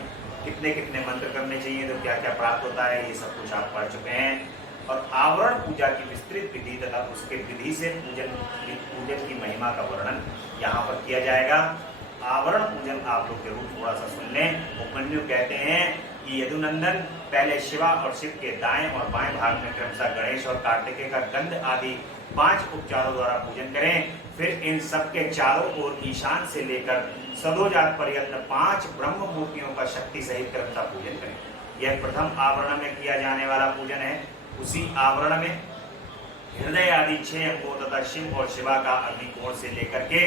कितने कितने मंत्र करने चाहिए, तो क्या क्या प्राप्त होता है, ये सब कुछ आप पढ़ चुके हैं। और आवरण पूजा की विस्तृत विधि तथा उसके विधि से पूजन की महिमा का वर्णन यहाँ पर किया जाएगा। आवरण पूजन आप लोग जरूर थोड़ा सा सुन लें। उपमन्यु कहते हैं कि यदुनंदन पहले शिवा और शिव के दाएं और बाएं भाग में क्रमशः गणेश और कार्तिकेय का गंध आदि 5 उपचारों द्वारा पूजन करें। फिर इन सबके चारों ओर ईशान से लेकर सदोजात पर्यंत 5 ब्रह्म मूर्तियों का शक्ति सहित क्रमशः पूजन करें। यह प्रथम आवरण में किया जाने वाला पूजन है। उसी आवरण में हृदय आदि 6 अंगों तथा शिव और शिवा का अग्निकोण से लेकर के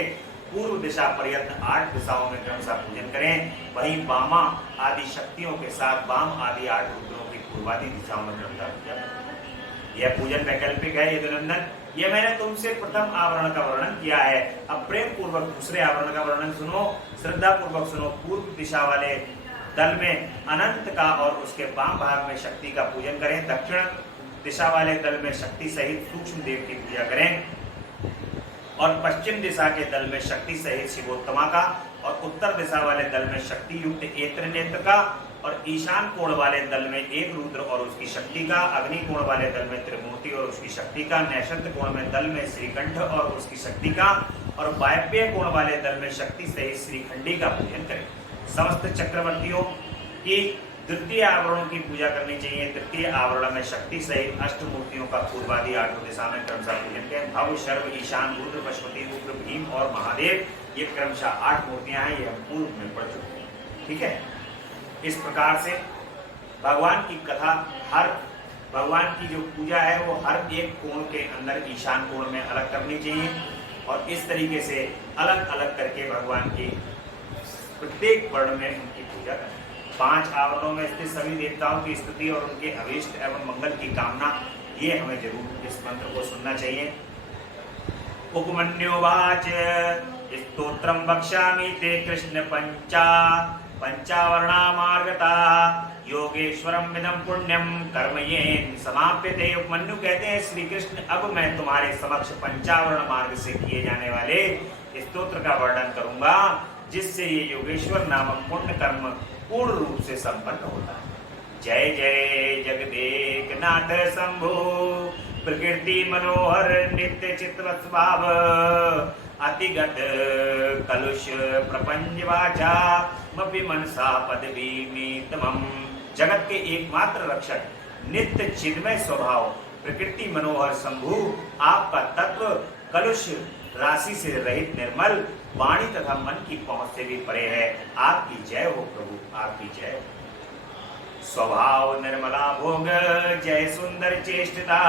पूर्व दिशा पर्यंत 8 दिशाओं में क्रमशः पूजन करें। वहीं वामा आदि शक्तियों के साथ वाम आदि 8 रुद्रों की पूर्वादि दिशाओं में क्रमशः पूजन करें। यह पूजन वैकल्पिक है यदुनंदन। यह मैंने तुमसे प्रथम आवरण का वर्णन किया है। अब प्रेम पूर्वक दूसरे आवरण का वर्णन सुनो, श्रद्धा पूर्वक सुनो। पूर्व दिशा वाले दल में अनंत का और उसके वाम भाग में शक्ति का पूजन करें। दक्षिण दिशा वाले दल में शक्ति सहित सूक्ष्म देव की पूजा करें और पश्चिम दिशा के दल में शक्ति सहित शिवोत्तमा का और उत्तर दिशा वाले दल में शक्ति युक्त एक नेत्र का और ईशान कोण वाले दल में एक रुद्र और उसकी शक्ति का, अग्नि कोण वाले दल में त्रिमूर्ति और उसकी शक्ति का, नैषध कोण में दल में श्रीकंठ और उसकी शक्ति का और वायव्य कोण वाले दल में शक्ति सहित श्रीखंडी का पूजन करें। समस्त चक्रवर्तियों की तृतीय आवरणों की पूजा करनी चाहिए। तृतीय आवरण में शक्ति सहित अष्टमूर्तियों का पूर्वादि 8 दिशा में क्रमशः पूजन करें। भव, शर्व, ईशान, रुद्र, पशुपति, उग्र, भीम और महादेव, ये क्रमशः 8 मूर्तियां हैं। ये हम पूर्व में पढ़ चुके हैं। ठीक है। इस प्रकार से भगवान की कथा, हर भगवान की जो पूजा है वो हर एक कोण के अंदर ईशान कोण में अलग करनी चाहिए और इस तरीके से अलग अलग करके भगवान की प्रत्येक वर्ण में उनकी पूजा करें। 5 आवरणों में स्थित सभी देवताओं की स्तुति और उनके अभीष्ट एवं मंगल की कामना, ये हमें जरूर इस मंत्र को सुनना चाहिए। उपमन्युवाच स्तोत्रम वक्ष्यामि ते कृष्ण पंचावरणा मार्गता योगेश्वरम विदम पुण्यम कर्मयेन समाप्यते। उपमन्यु कहते हैं श्री कृष्ण, अब मैं तुम्हारे समक्ष पंचावरण मार्ग से किए जाने वाले स्तोत्र का वर्णन करूंगा जिससे ये योगेश्वर नामक पुण्य कर्म पूर्ण रूप से संपन्न होता है। जय जय जगदेक नाथ शंभो प्रकृति मनोहर नित्य चित्त स्वभाव अतिगत कलुष प्रपंच वाचा मपि मनसा पदवी मीतमम। जगत के एकमात्र रक्षक, नित्य चिन्मय स्वभाव, प्रकृति मनोहर शंभु, आपका तत्व कलुष राशि से रहित निर्मल वाणी तथा मन की पहुंच से भी परे है। आपकी जय हो प्रभु, आपकी जय। स्वभाव निर्मला भोग जय सुंदर चेष्टता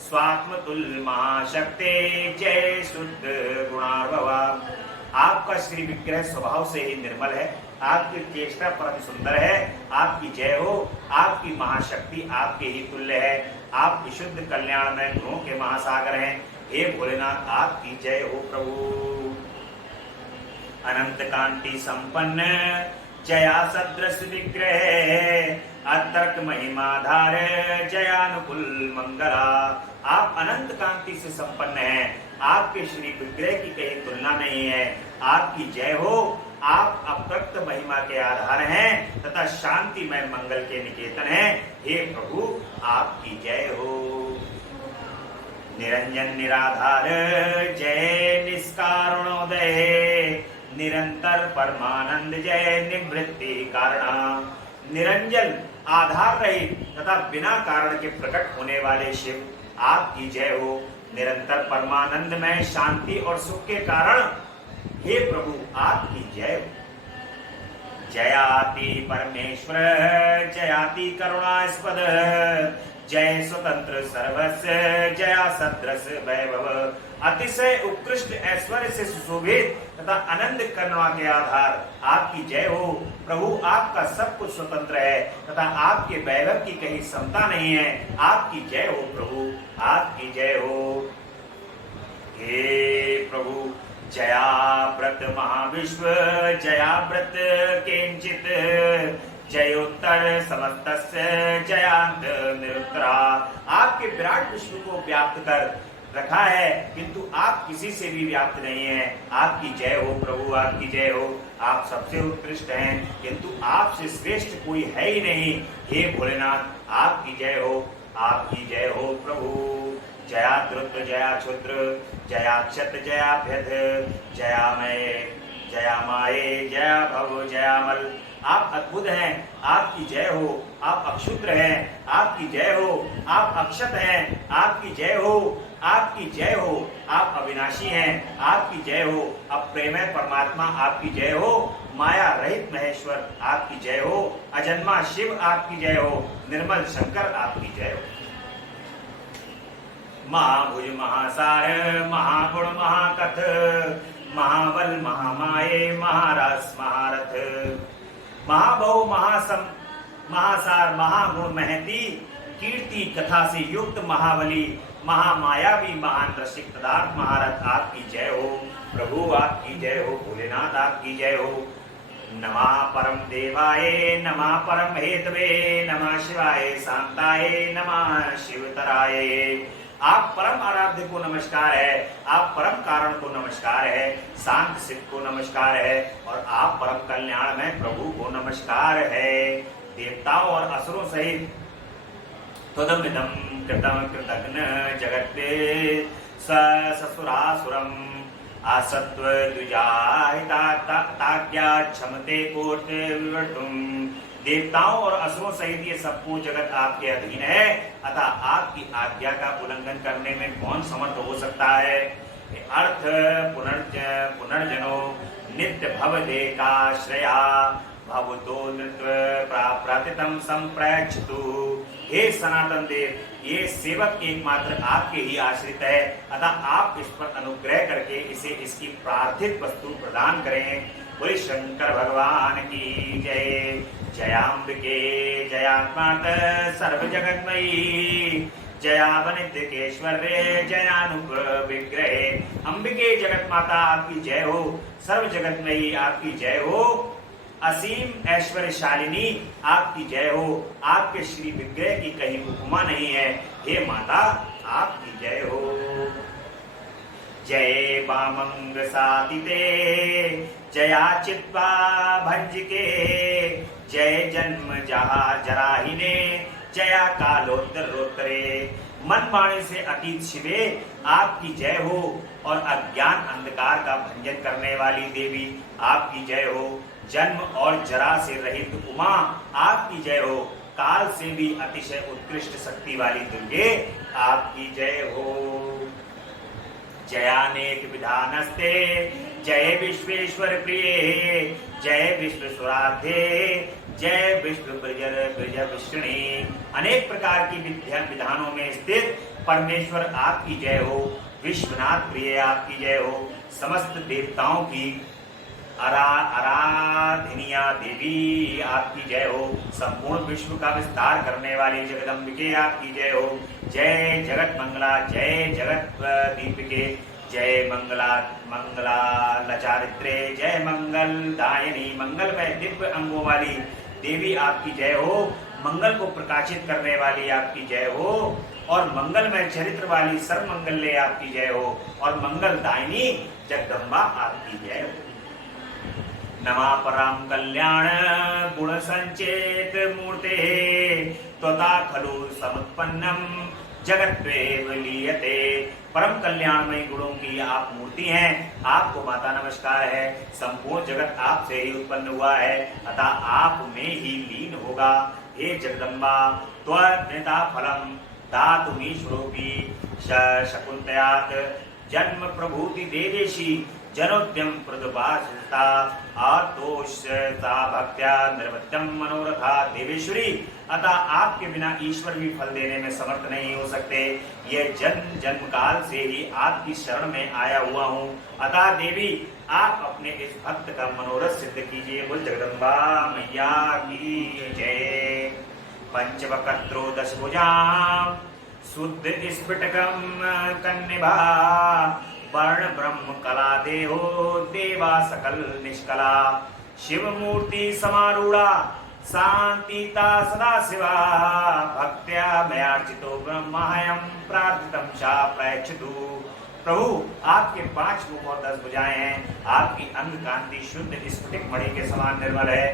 स्वात्म तुल्य महाशक्ति जय शुद्ध गुणार्भवा। आपका श्री विग्रह स्वभाव से ही निर्मल है, आपकी चेष्टा परम सुंदर है। आपकी जय हो। आपकी महाशक्ति आपके ही तुल्य है। आप विशुद्ध कल्याण में गुणों के महासागर हैं। हे भोलेनाथ, आपकी जय हो प्रभु। अनंत कांति संपन्न जया सदृश विग्रह अतर्क महिमाधार जयानुकुल मंगला। आप अनंत कांति से संपन्न हैं। आपके श्री विग्रह की कहीं तुलना नहीं है। आपकी जय हो। आप अप्रक्त महिमा के आधार हैं तथा शांतिमय मंगल के निकेतन हैं। हे प्रभु, आपकी जय हो। निरंजन निराधार जय निष्कारणोदय निरंतर परमानंद जय निवृत्ति कारण। निरंजन आधार रहित तथा बिना कारण के प्रकट होने वाले शिव, आपकी जय हो। निरंतर परमानंद में शांति और सुख के कारण हे प्रभु आपकी जय हो। जयाति परमेश्वर जयाति करुणास्पद, जय स्वतंत्र सर्वस्व जया सदृश वैभव। अतिशय उत्कृष्ट ऐश्वर्य से सुशोभित तथा अनंत करुणा के आधार आपकी जय हो। प्रभु आपका सब कुछ स्वतंत्र है तथा आपके वैभव की कहीं क्षमता नहीं है। आपकी जय हो प्रभु, आपकी जय हो। हे प्रभु जयाव्रत महाविश्व जयाव्रत किंचित, जयोत्तर समस्तस्य जयांत निरुत्तरा। आपके विराट विश्व को व्याप्त कर रखा है किंतु आप किसी से भी व्याप्त नहीं है। आपकी जय हो प्रभु, आपकी जय हो। आप सबसे उत्कृष्ट हैं किंतु आपसे श्रेष्ठ कोई है ही नहीं। हे भोलेनाथ आपकी जय हो, आपकी जय हो प्रभु। जया द्रुत जया क्षुद्र जया क्षत जया भ्यध, जयामय जया माये जया भव जयामल। आप अद्भुत हैं, आपकी जय हो। आप अक्षुद्र हैं, आपकी जय हो। आप अक्षत हैं, आपकी जय हो, आपकी जय हो। आप अविनाशी हैं, आपकी जय हो। अप्रेमय परमात्मा आपकी जय हो। माया रहित महेश्वर आपकी जय हो। अजन्मा शिव आपकी जय हो। निर्मल शंकर आपकी जय हो। महाभुज महासार महागुण महाकथ, महाबल महामाये महारास महारथ। महाभव महासम महासार महागुण महती, कीर्ति कथा से युक्त महाबली महामायावी महान रसिक पदार्थ महारथ आपकी जय हो। प्रभु आपकी जय हो। भोलेनाथ आपकी जय हो। नमः परम देवाय नमः परम हेतवे, नमः शिवाय शांताय नमः शिवतराय। आप परम आराध्य को नमस्कार है, आप परम कारण को नमस्कार है, शांत शिव को नमस्कार है और आप परम कल्याण में प्रभु को नमस्कार है। देवताओं और असुरों सहित त्वदमिदं कृतं कृतघ्न जगत्ते ससुरासुरम असत्व द्विजाहिता ताज्ञा क्षमते कोटे विवर्तुम। देवताओं और असुरों सहित ये सबको जगत आपके अधीन है, अतः आपकी आज्ञा का उल्लंघन करने में कौन समर्थ हो सकता है। अर्थ पुनर्जनो नित्य भवदेकाश्रया, भवतो नृत्य प्राप्तितम संप्रयच्छतु। हे सनातन देव, ये सेवक एकमात्र आपके ही आश्रित है, अतः आप इस पर अनुग्रह करके इसे इसकी प्रार्थित वस्तु प्रदान करें। बोले शंकर भगवान की जय। जयाम्बिके जयात्मात सर्व जगन्मयी, जयावनित्यकेश्वर्य जयानुप विग्रहे। अंबिके जगत माता आपकी जय हो। सर्व जगन्मयी आपकी जय हो। असीम ऐश्वर्यशालिनी आपकी जय हो। आपके श्री विग्रह की कहीं उपमा नहीं है। हे माता आपकी जय हो। जय वामंग सातिते जया चित्वा भंजिके, जय जन्म जराहिने जया कालोत्तरोत्तरे। मन वाणी से अतीत शिवे आपकी जय हो और अज्ञान अंधकार का भंजन करने वाली देवी आपकी जय हो। जन्म और जरा से रहित उमा आपकी जय हो। काल से भी अतिशय उत्कृष्ट शक्ति वाली दुर्गे आपकी जय हो। जयानेक विधानस्ते जय विश्वेश्वर प्रिय, जय विश्वेश्वराध्ये जय विश्व ब्रज विष्णी। अनेक प्रकार की विधानों में स्थित परमेश्वर आपकी जय हो। विश्वनाथ प्रिय आपकी जय हो। समस्त देवताओं की आराधनिया देवी आपकी जय हो। संपूर्ण विश्व का विस्तार करने वाली जगदम्बिके आपकी जय हो। जय जगत मंगला, जय जगत दीपिके, जय मंगला लचारित्रे, जय मंगल दायिनी। मंगल में दिव्य अंगों वाली देवी आपकी जय हो। मंगल को प्रकाशित करने वाली आपकी जय हो और मंगल में चरित्र वाली सर्वमंगल्य आपकी जय हो और मंगल दायिनी जगदम्बा आपकी जय हो। नमा पराम कल्याण गुण संचेत मूर्ते, त्वता खलु समुत्पन्नम जगत्वेव लीयते। परम कल्याणमय गुणों की आप मूर्ति हैं। आपको माता नमस्कार है। संपूर्ण जगत आपसे ही उत्पन्न हुआ है, अतः आप में ही लीन होगा। हे जगदम्बा, त्वनिता फलम धातुमीश्वरोपि शकुंतयात, जन्म प्रभूति देवेशी जनोद्यम प्रदुपासिता आतोषता भक्त्या निर्वत्यम मनोरथा देवेश्वरी। अतः आपके बिना ईश्वर भी फल देने में समर्थ नहीं हो सकते। यह जन्म जन्म काल से ही आपकी शरण में आया हुआ हूँ। अतः देवी आप अपने इस भक्त का मनोरथ सिद्ध कीजिए। बोल जगदम्बा मैया की जय। पंचवक्त्रो दशभुजां शुद्ध स्फटिकं कन्निभा वर्ण ब्रह्म कला देहो देवा सकल निष्कला। शिव मूर्ति समारूढ़ा शांतिता सदा शिवा भक्त्या मयार्चितो ब्रह्मायं प्रार्थितं चा प्रयच्छतु। प्रभु आपके 5 मुख और 10 भुजाएं हैं। आपकी अंग कांति शुद्ध स्फटिक मणि के समान निर्मल है।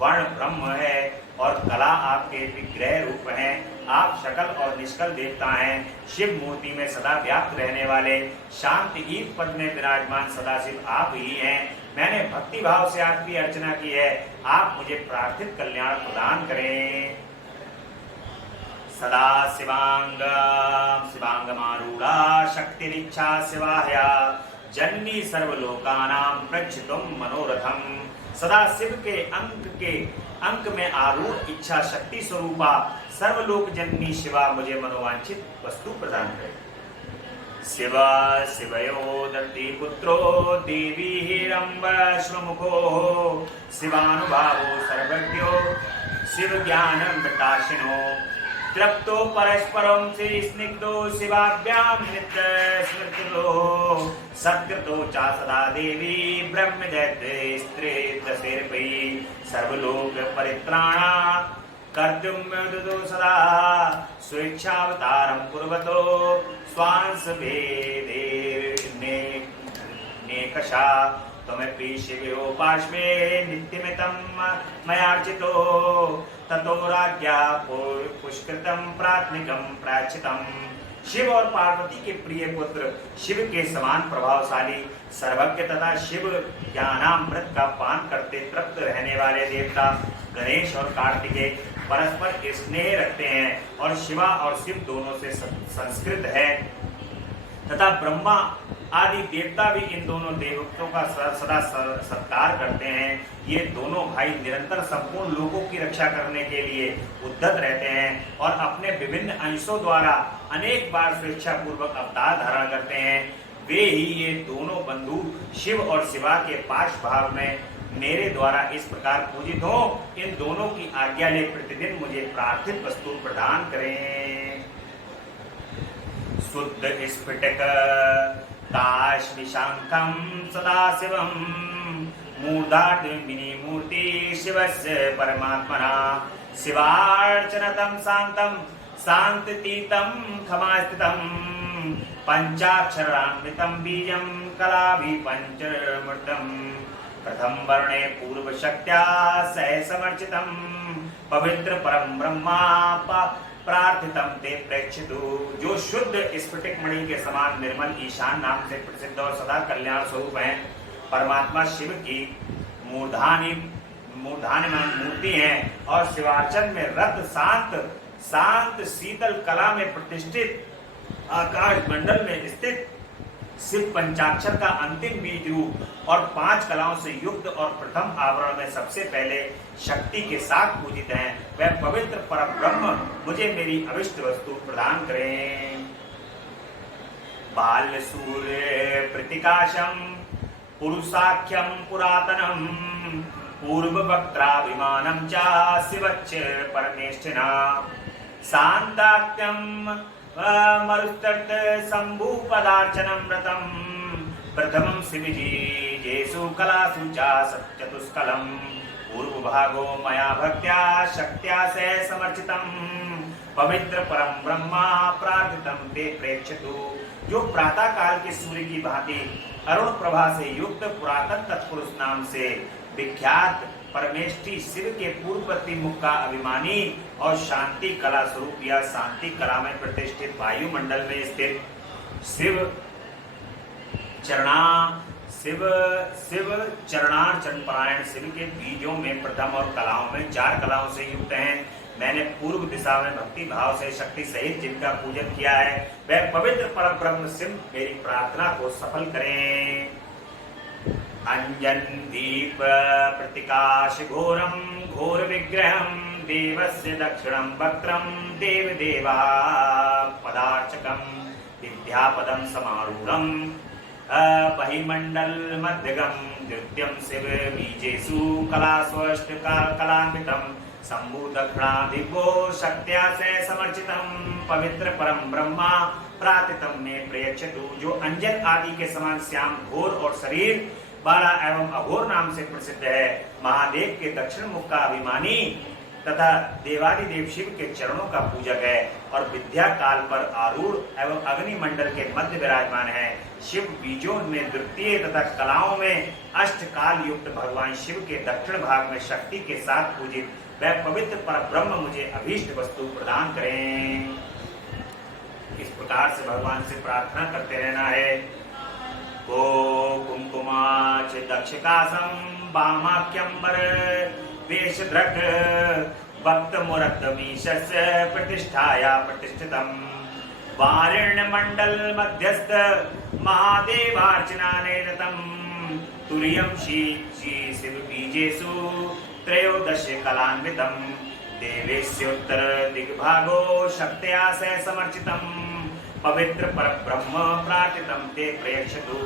वर्ण ब्रह्म है और कला आपके विग्रह रूप हैं। आप शकल और निष्कल देवता हैं। शिव मूर्ति में सदा व्याप्त रहने वाले शांत ईद पद में विराजमान सदाशिव आप ही हैं। मैंने भक्ति भाव से आपकी अर्चना की है। आप मुझे प्रार्थित कल्याण प्रदान करें। सदा शिवांग शिवांगमारूढ़ा शक्तिरिच्छा शिवाया जननी सर्वलोकानां प्रक्षितुम मनोरथम। सदा शिव के अंक में आरूढ़ इच्छा शक्ति स्वरूपा सर्वलोक जननी शिवा मुझे मनोवांछित वस्तु प्रदान करे। शिवा शिवयो दत्ति पुत्रो देवी हिरंब श्वमुखो शिवानुभावो सर्वज्ञो शिव ज्ञान मृताशिनो तृप्तो परस्परं से स्निग्धो शिवाभ्यां नित्य स्मृतिलो सत्कृतो चा सदा देवी ब्रह्म दैत्य स्त्री दशेर्पि सर्वलोक परित्राणा कर्तुं मददो सदा स्वेच्छावतारं कुर्वतो स्वांस भेदे नेकषा त्वमपि शिवो पार्श्वे नित्यमितं मयार्चितो ततो राज्ञा पुष्कृतं प्राथमिकं प्रायश्चितम्। शिव और पार्वती के प्रिय पुत्र शिव के समान प्रभावशाली सर्वज्ञ तथा शिव ज्ञानामृत का पान करते तृप्त रहने वाले देवता गणेश और कार्तिकेय परस्पर स्नेह रखते हैं और शिवा और शिव दोनों से संस्कृत है तथा ब्रह्मा आदि देवता भी इन दोनों देवताओं का सदा सत्कार करते हैं। ये दोनों भाई निरंतर संपूर्ण लोगों की रक्षा करने के लिए उद्यत रहते हैं और अपने विभिन्न अंशों द्वारा अनेक बार स्वेच्छा पूर्वक अवतार धारण करते हैं। वे ही ये दोनों बंधु शिव और शिवा के पार्श्व भाव में मेरे द्वारा इस प्रकार पूजित हो। इन दोनों की आज्ञा ले प्रतिदिन मुझे प्रार्थित वस्तु प्रदान करें। शुद्ध स्फटिक काश्मीशांकं सदाशिवं मूर्धाद्विमिनी मूर्ति शिवस्य परमात्मना शिवार्चनतं शांतं शांतितीतं खमास्थितं पंचाक्षरान्वितं बीजं कलाभि पंचमृतं प्रथम वर्णे पूर्व शक्त्या सह समर्चितं पवित्र परम ब्रह्मा प्रार्थितम ते प्रेक्षितु। जो शुद्ध स्फटिक मणि के समान निर्मल ईशान नाम से प्रसिद्ध और सदा कल्याण स्वरूप है परमात्मा शिव की मूर्धान्यमान मूर्ति है और शिवार्चन में रत शांत शीतल कला में प्रतिष्ठित आकाश मंडल में स्थित शिव पंचाक्षर का अंतिम बीज रूप और 5 कलाओं से युक्त और प्रथम आवरण में सबसे पहले शक्ति के साथ पूजित हैं। वह पवित्र परम ब्रह्म मुझे मेरी अभिष्ट वस्तु प्रदान करें। बाल्य सूर्य प्रतिकाशम पुरुषाख्यम पुरातनम पूर्व वक्त्राभिमानम चा शिवच्च परमेष्ठिना शांताक्यम मरुस्तट शंभु पदार्चनम व्रतम प्रथमं शिवजी जेसु कलासु चा सत्यतुष्कलम पूर्व भागो मया भक्त्या शक्त्या से समर्चितम पवित्र परम ब्रह्मा प्रार्थितम ते प्रेक्षतु। जो प्रातः काल के सूर्य की भांति अरुण प्रभा से युक्त पुरातन तत्पुरुष नाम से विख्यात परमेष्ठी शिव के पूर्ववर्ती मुख का अभिमानी और शांति कला स्वरूप या शांति कला में प्रतिष्ठित वायुमंडल में स्थित शिव चरणार्चन परायण शिव के बीजों में प्रथम और कलाओं में 4 कलाओं से युक्त हैं। मैंने पूर्व दिशा में भक्ति भाव से शक्ति सहित जिनका पूजन किया है वह पवित्र परम ब्रह्म शिव मेरी प्रार्थना को सफल करें। अंजन दीप प्रतिकाश घोरम घोर विग्रहम देवस्य दक्षिणं वक्त्रं देवदेवा पदार्चकं विद्यापदं समारूढ़ं बहिमंडल मध्यगम द्वितीयं शिव बीजेषु कलास्वष्ट कलान्वितं शंभु दक्षिणाधिपो शक्त्या से समर्चितं पवित्र परम ब्रह्मा प्रातितम में प्रयच्छतु। जो अंजन आदि के समान श्याम घोर और शरीर बाला एवं अघोर नाम से प्रसिद्ध है, महादेव के दक्षिण मुख का अभिमानी तथा देवादिदेव शिव के चरणों का पूजक है और विद्या काल पर आरूढ़ एवं अग्निमंडल के मध्य विराजमान है। शिव बीजों में द्वितीय तथा कलाओं में अष्टकाल युक्त भगवान शिव के दक्षिण भाग में शक्ति के साथ पूजित वह पवित्र पर ब्रह्म मुझे अभीष्ट वस्तु प्रदान करें। इस प्रकार से भगवान से प्रार्थना करते रहना है। ओ कुंकुमाच दक्षकासम वामाख्यंबर वेशधृक भक्त मुरक्तमीशस्य प्रतिष्ठाया प्रतिष्ठितम् वारिण्य मंडल मध्यस्थ महादेवार्चना निरतम् तुर्यं श्री शिव बीजेषु त्रयोदश कलान्वितम् देवेश्योत्तर दिग्भागो शक्त्या से समर्चितम् पवित्र पर ब्रह्म प्रार्थितम ते प्रयच्छतु।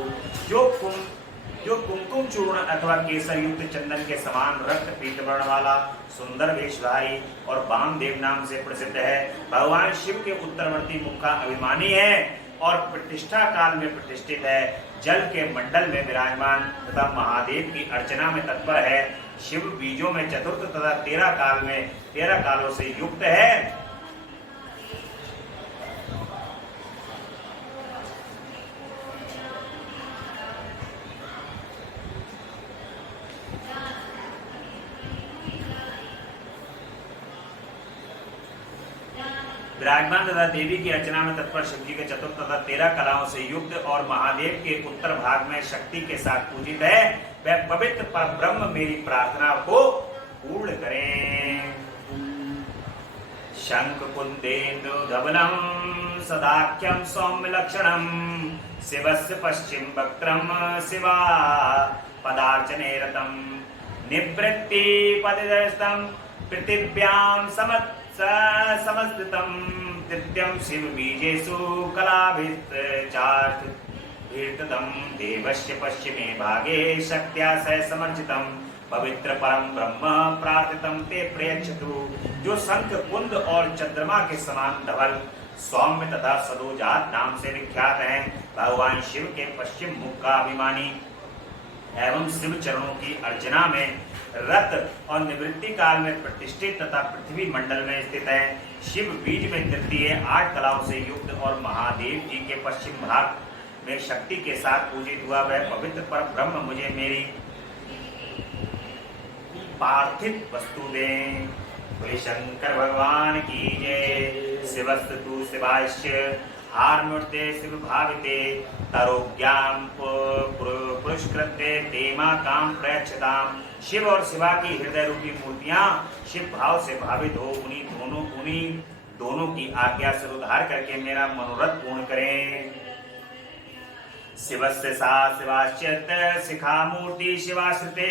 जो कुमकुम चूर्ण अथवा केसर युक्त चंदन के समान रक्त पीत वर्ण वाला सुंदर वेशधारी और वामदेव नाम से प्रसिद्ध है, भगवान शिव के उत्तरवर्ती मुख का अभिमानी है और प्रतिष्ठा काल में प्रतिष्ठित है, जल के मंडल में विराजमान तथा महादेव की अर्चना में तत्पर है, शिव बीजों में चतुर्थ तथा 13 कालों से युक्त है। विराजमान तथा देवी की अर्चना में तत्पर शिव जी के चतुर्थ तथा 13 कलाओं से युक्त और महादेव के उत्तर भाग में शक्ति के साथ पूजित है, वह पवित्र पर ब्रह्म मेरी प्रार्थना को पूर्ण करें। शंख कुंदेन्दु धवलम सदाख्यम सौम्य लक्षणम शिवस्य पश्चिम वक्त्रम शिवा पदार्चने रतम निवृत्ति पदिदर्शम पृथिव्याम समस्थितम तृतीयं शिव बीजेषु कलाभिर्चार्तम देवस्य पश्चिमे भागे शक्त्या से समर्चितम पवित्र परम ब्रह्म प्रार्थितम ते प्रयच्छतु। जो शंख कुंद और चंद्रमा के समान धवल सौम्य तथा सदोजात नाम से विख्यात है, भगवान शिव के पश्चिम मुख का अभिमानी एवं शिव चरणों की अर्चना में रत और निवृत्ति काल में प्रतिष्ठित तथा पृथ्वी मंडल में स्थित है, शिव बीज में तृतीय 8 कलाओं से युक्त और महादेव जी के पश्चिम भाग में शक्ति के साथ पूजित हुआ वह पवित्र पर ब्रह्म मुझे मेरी पार्थिव वस्तु दें। बोले शंकर भगवान की जय। शिवस्तु शिवाश्च हार्मूर्ते शिव भाविते तरोज्ञाम पुरस्कृत्य तेमा काम प्रयच्छताम। शिव और शिवा की हृदय रूपी मूर्तियां शिव भाव से भावित हो उन्हीं दोनों की आज्ञा से उद्धार करके मेरा मनोरथ पूर्ण करें। शिवस्य सा शिवाश्चित शिखा मूर्ति शिवाश्रिते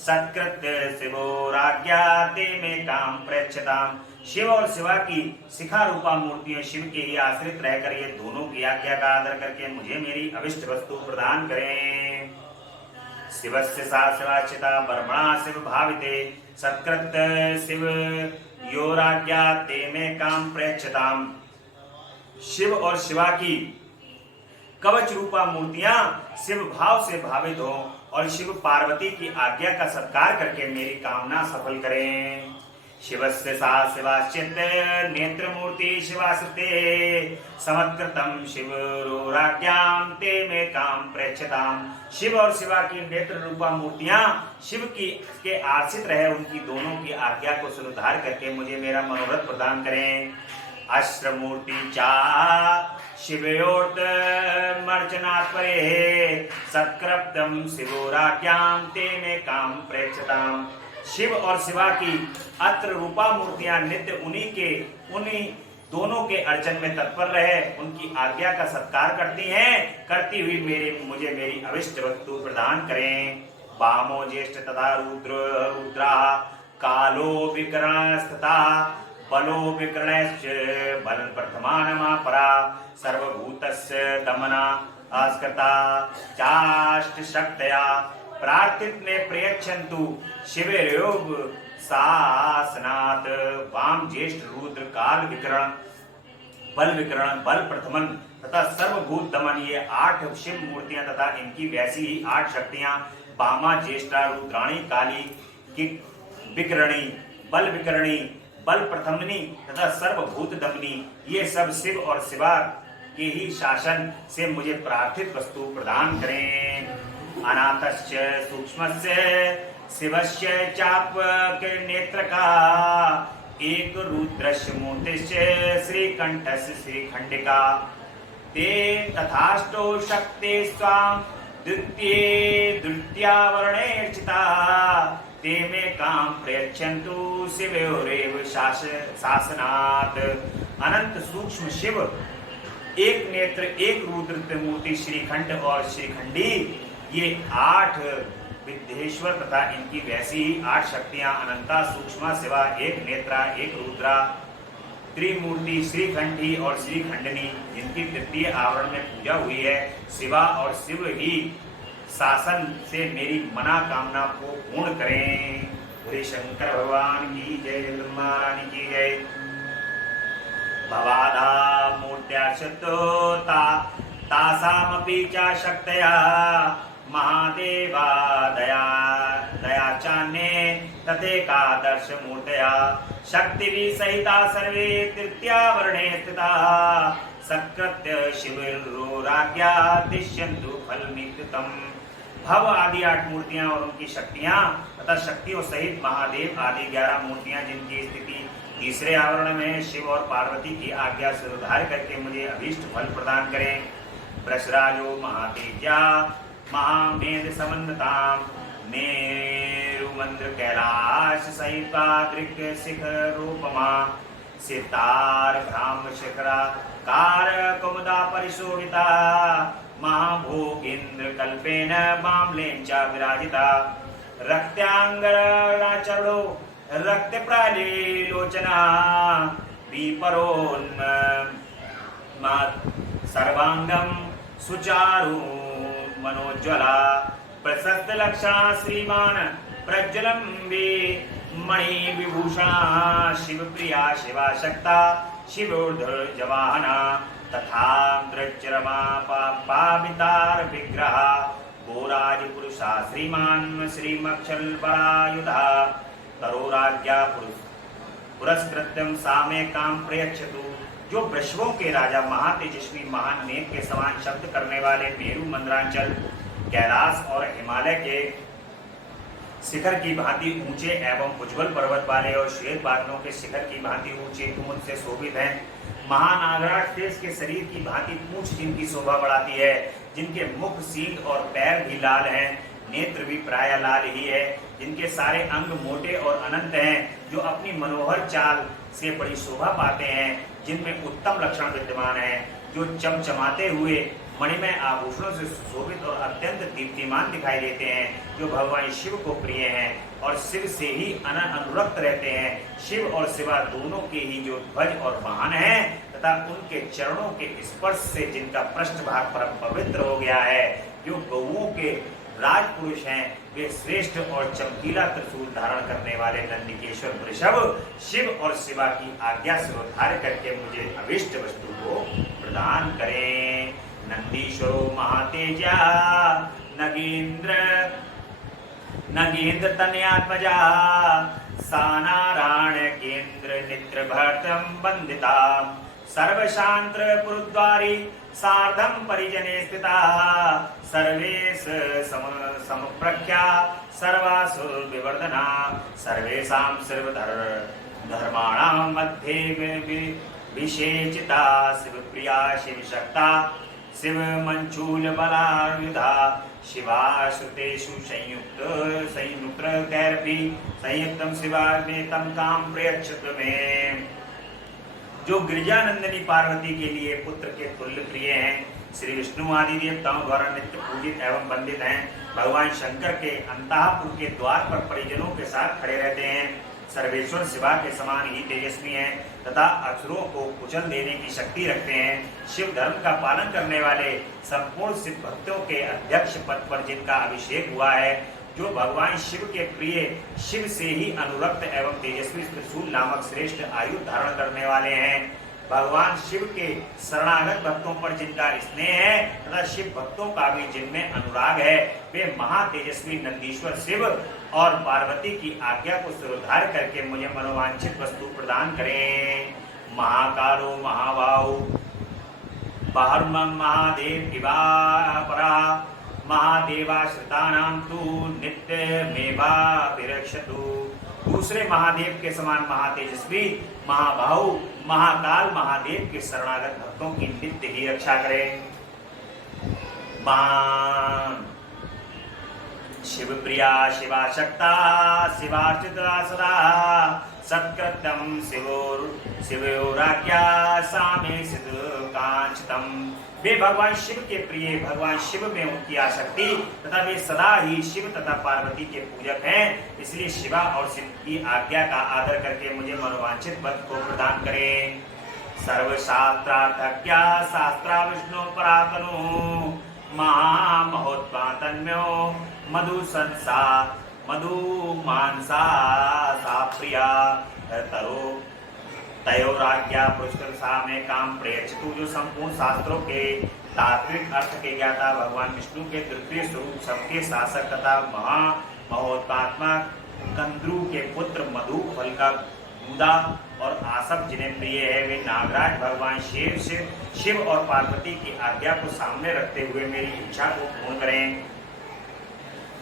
सत्कृत शिवोराज्ञा ते में काम प्रयच्छताम। शिव और शिवा की शिखा रूपा मूर्तियां शिव के ही आश्रित रहकर ये दोनों की आज्ञा का आदर करके मुझे मेरी अभिष्ट वस्तु प्रदान करें। शिवस्य सा शिवाचिता ब्रह्मणा शिव भाविते सत्कृत शिव योराज्ञा ते में काम प्रयच्छताम। शिव और शिवा की कवच रूपा मूर्तियां शिव भाव से भावित हो और शिव पार्वती की आज्ञा का सत्कार करके मेरी कामना सफल करें। शिवस्य सा शिवाश्चित नेत्र मूर्ति शिवाश्रिते समत्कृतम शिवरोराज्ञाम ते में काम प्रयच्छताम। शिव और शिवा की नेत्र रूपा मूर्तियां शिव के आश्रित रहे उनकी दोनों की आज्ञा को सुधार करके मुझे मेरा मनोरथ प्रदान करें। अश्रमूर्ति चा शिवयोर्त मर्चनात्परे सत्कृप्तम शिवोराज्ञाम ते में काम प्रयच्छताम। शिव और शिवा की अत्र रूपा मूर्तियां नित्य उन्हीं दोनों के अर्चन में तत्पर रहे, उनकी आज्ञा का सत्कार करती हुई मुझे मेरी अविष्ट वस्तु प्रदान करें। वामो ज्येष्ठ तथा रुद्रा कालो विकरणस्तथा बलो विकरणश्च बल प्रथमानमा परा सर्वभूतस्य दमना आस्कृता चाष्ट शक्तया प्रार्थित में प्रयच्छन्तु शिवेर्योग सासनात्। वाम ज्येष्ठ रुद्र काल विकरण बल प्रथमन तथा सर्वभूत दमन, ये 8 शिव मूर्तियां तथा इनकी वैसी ही 8 शक्तियां वामा ज्येष्ठा रुद्राणी काली की विकरणी बल प्रथमनी तथा सर्वभूत दमनी, ये सब शिव और शिवा के ही शासन से मुझे प्रार्थित वस्तु प्रदान करें। अनाथस्य सूक्ष्मस्य शिवस्य चाप के नेत्र का एक रुद्रस्य मूर्तिस्य श्रीकंठस्य श्रीखंडिका ते तथाष्टो शक्ति स्वाम द्वितीया वर्णेर्चिता ते मे काम प्रयच्छन्तु शिवयोरेव शासनात्। अनंत सूक्ष्म शिव, एक नेत्र, एक रुद्र त्रिमूर्ति श्रीखंड और श्रीखंडी, ये 8 विद्येश्वर तथा इनकी वैसी ही 8 शक्तियां अनंता सूक्ष्मा शिवा, एक नेत्रा, एक रुद्रा, त्रिमूर्ति श्रीखंडी और श्रीखंडनी, जिनकी तृतीय आवरण में पूजा हुई है। शिवा और शिव ही शासन से मेरी मना कामना को पूर्ण करें। बोले शंकर भगवान की जय, ब्रह्मा रानी की जय। भवादा मूर्त्यार्चतो तासामपि च शक्तया महादेवा दयाचान्ये तथेकादर्श मूर्तया शक्तिभिः सहिता सर्वे तृतीयावर्णे स्थिता सकृत्य शिवरोराज्ञा दिश्यन्तु फलमित्युतम्। भव आदि 8 मूर्तियां और उनकी शक्तियां तथा शक्तियों सहित महादेव आदि 11 मूर्तियां, जिनकी स्थिति तीसरे आवरण में शिव और पार्वती की आज्ञा से उद्धार करके मुझे अभीष्ट फल प्रदान करें। वृषराजो महातेजा महामेध समन्विताम मेरुमंद्र कैलाश सहिता दृक शिखरोपमा सितार भ्राम शिखरा कार कुमुदा परिशोभिता महाभोगींद्र कल्पेन मामलेन च विराजिता रक्तांगराचरणो रक्त प्रालीलोचना विपरोन्म सर्वांगम सुचारु मनोज्वला प्रशस्त लक्षणा श्रीमान प्रज्वलंबे मणि विभूषणा शिवप्रिया शिवा शक्ता शिवोर्ध्वजवाहना तथा द्रजरमा पावितार विग्रह गोराज पुरुषा श्रीमान श्रीमक्षल बलायुधा तरोराज्ञा पुरस्कृत्यम सामे काम प्रयच्छतु। जो वृषभों के राजा महातेजस्वी महान मेघ के समान शब्द करने वाले मेरु मंद्रांचल कैलाश और हिमालय के शिखर की भांति ऊंचे एवं उज्जवल पर्वत वाले और श्वेत बादलों के शिखर की भांति ऊंचे कुमुद से शोभित हैं। महानागराज शेष के शरीर की भांति पूंछ जिनकी शोभा बढ़ाती है, जिनके मुख सींग और पैर भी लाल हैं, नेत्र भी प्राय लाल ही है, जिनके सारे अंग मोटे और अनंत हैं, जो अपनी मनोहर चाल से बड़ी शोभा पाते हैं, जिनमें उत्तम लक्षण विद्यमान है, जो चमचमाते हुए मणिमय आभूषणों से सुशोभित और अत्यंत दीप्तिमान दिखाई देते हैं, जो भगवान शिव को प्रिय हैं और शिव से ही अनुरक्त रहते हैं। शिव और शिवा दोनों के ही जो ध्वज और वाहन हैं तथा उनके चरणों के स्पर्श से जिनका पृष्ठभाग परम पवित्र हो गया है, जो गौओं के राजपुरुष हैं, वे श्रेष्ठ और चमकीला त्रिशूल धारण करने वाले नंदिकेश्वर वृषभ शिव और शिवा की आज्ञा से उद्धार करके मुझे अभिष्ट वस्तु को प्रदान करें। नंदीश्वरो महातेजा नगेंद्र तनयात्मजा सानारायण केंद्र नित्र भर्तम वंदिता सर्वशांत्र पुरुद्वारी सार्धम परिजने स्थिता सर्वेश समप्रख्या सर्वासुर विवर्धना सर्वेषां सर्वधर्माणां मध्ये विशेषिता शिवप्रिया शिवशक्ता शिव मंचूल बलायुधा शिवा श्रुतेषु संयुक्त गैरपि संयुक्तम शिवाग्नेतम काम प्रयच्छतु मे। जो गिरिजानंदिनी पार्वती के लिए पुत्र के तुल्य प्रिय हैं, श्री विष्णु आदि देवताओं द्वारा नित्य पूजित एवं वंदित हैं। भगवान शंकर के अंतःपुर के द्वार पर परिजनों के साथ खड़े रहते हैं। सर्वेश्वर शिवा के समान ही तेजस्वी हैं तथा असुरों को कुचल देने की शक्ति रखते हैं। शिव धर्म का पालन करने वाले संपूर्ण शिव भक्तों के अध्यक्ष पद पर जिनका अभिषेक हुआ है, जो भगवान शिव के प्रिय, शिव से ही अनुरक्त एवं तेजस्वी त्रिशूल नामक श्रेष्ठ आयु धारण करने वाले हैं। भगवान शिव के शरणागत भक्तों पर जिनका स्नेह है तथा शिव भक्तों का भी जिनमें अनुराग है, वे महातेजस्वी नंदीश्वर शिव और पार्वती की आज्ञा को सिरोधार्य करके मुझे मनोवांछित वस्तु प्रदान करें। महाकालो महाबाहु बाहुर्मं महादेव दिवापरा महादेवाश्रितानां तु नित्यमेवाभिरक्षतु। दूसरे महादेव के समान महातेजस्वी महाबाहु महाकाल महादेव के शरणागत भक्तों की नित्य ही रक्षा करें। शिव प्रिया शिवा शक्ता शिवार्चिता सदा सत्कृत्यं शिवोराज्ञा सामे सिद्ध कांचितम। वे भगवान शिव के प्रिय, भगवान शिव में उनकी आसक्ति तथा वे सदा ही शिव तथा पार्वती के पूजक हैं, इसलिए शिवा और शिव की आज्ञा का आदर करके मुझे मनोवांछित वर को प्रदान करें। सर्वशास्त्रार्थज्ञा शास्त्रा विष्णु परातनु महामहोत्पातन्यो मधु संसा मधु मानसा सा प्रिया तरो तयोराज्ञा पुष्कर सा में काम प्रेक्षतु। जो संपूर्ण शास्त्रों के तात्विक अर्थ के ज्ञाता भगवान विष्णु के तृतीय स्वरूप सबके शासक तथा महोत्पात्मा कंद्रु के पुत्र मधु फल का गुदा और आसप जिन्हें प्रिय है, वे नागराज भगवान शिव और पार्वती की आज्ञा को सामने रखते हुए मेरी इच्छा को पूर्ण करें।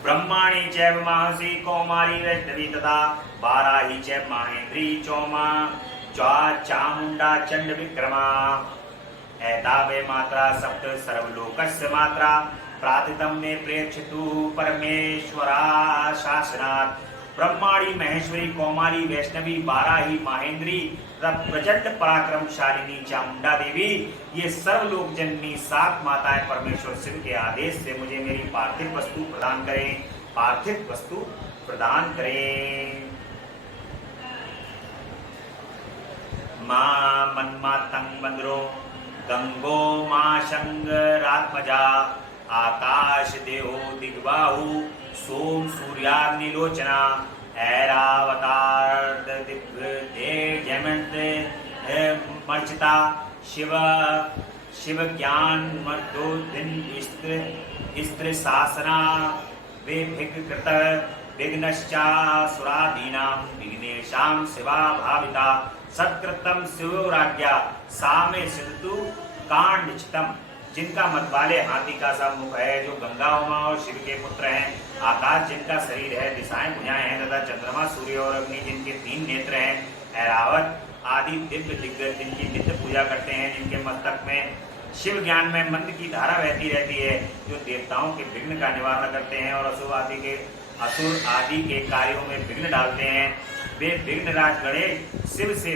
ब्रह्माणी चैव महर्षि कौमारी वैष्णवी तथा वाराही चैव माहेंद्री चौमा चामुंडा चंड विक्रमा एतावे मात्रा सप्त सर्वलोकस्य मात्रा प्रातितम ने प्रेक्षितु परमेश्वरा शासनात्। ब्रह्माणी महेश्वरी कौमारी वैष्णवी बाराही माहेंद्री तथा प्रचंड पराक्रमशालिनी चामुंडा देवी, ये सर्वलोक जननी 7 माताएं परमेश्वर शिव के आदेश से मुझे मेरी पार्थिव वस्तु प्रदान करें। पार्थिव वस्तु प्रदान करें। मां मन्मातंग बंद्रो गंगो मां शंकरात्मजा आकाश देहो दिग्बाहु सोम सूर्याग्निलोचना ऐरावतार दिव्य मर्चिता शिव शिव ज्ञान मर्दो दिन स्त्री शासना विभिकृत विघ्नश्चा सुरादीनां विघ्नेशां शिवा भाविता सत्कृतम शिवराज्ञा सामे सिद्धु कांडचितम। जिनका मत वाले हाथी का सा मुख है, जो गंगा उमा और शिव के पुत्र हैं, आकाश जिनका शरीर है, दिशाएं भुजाएं हैं तथा चंद्रमा सूर्य और अग्नि जिनके 3 नेत्र हैं, ऐरावत आदि दिव्य दिग्गज जिनकी नित्य पूजा करते हैं, जिनके मस्तक में शिव ज्ञान में मंद की धारा बहती रहती है, जो देवताओं के विघ्न का निवारण करते हैं और असुर आदि के कार्यों में विघ्न डालते हैं, वे विघ्नराज गणेश शिव से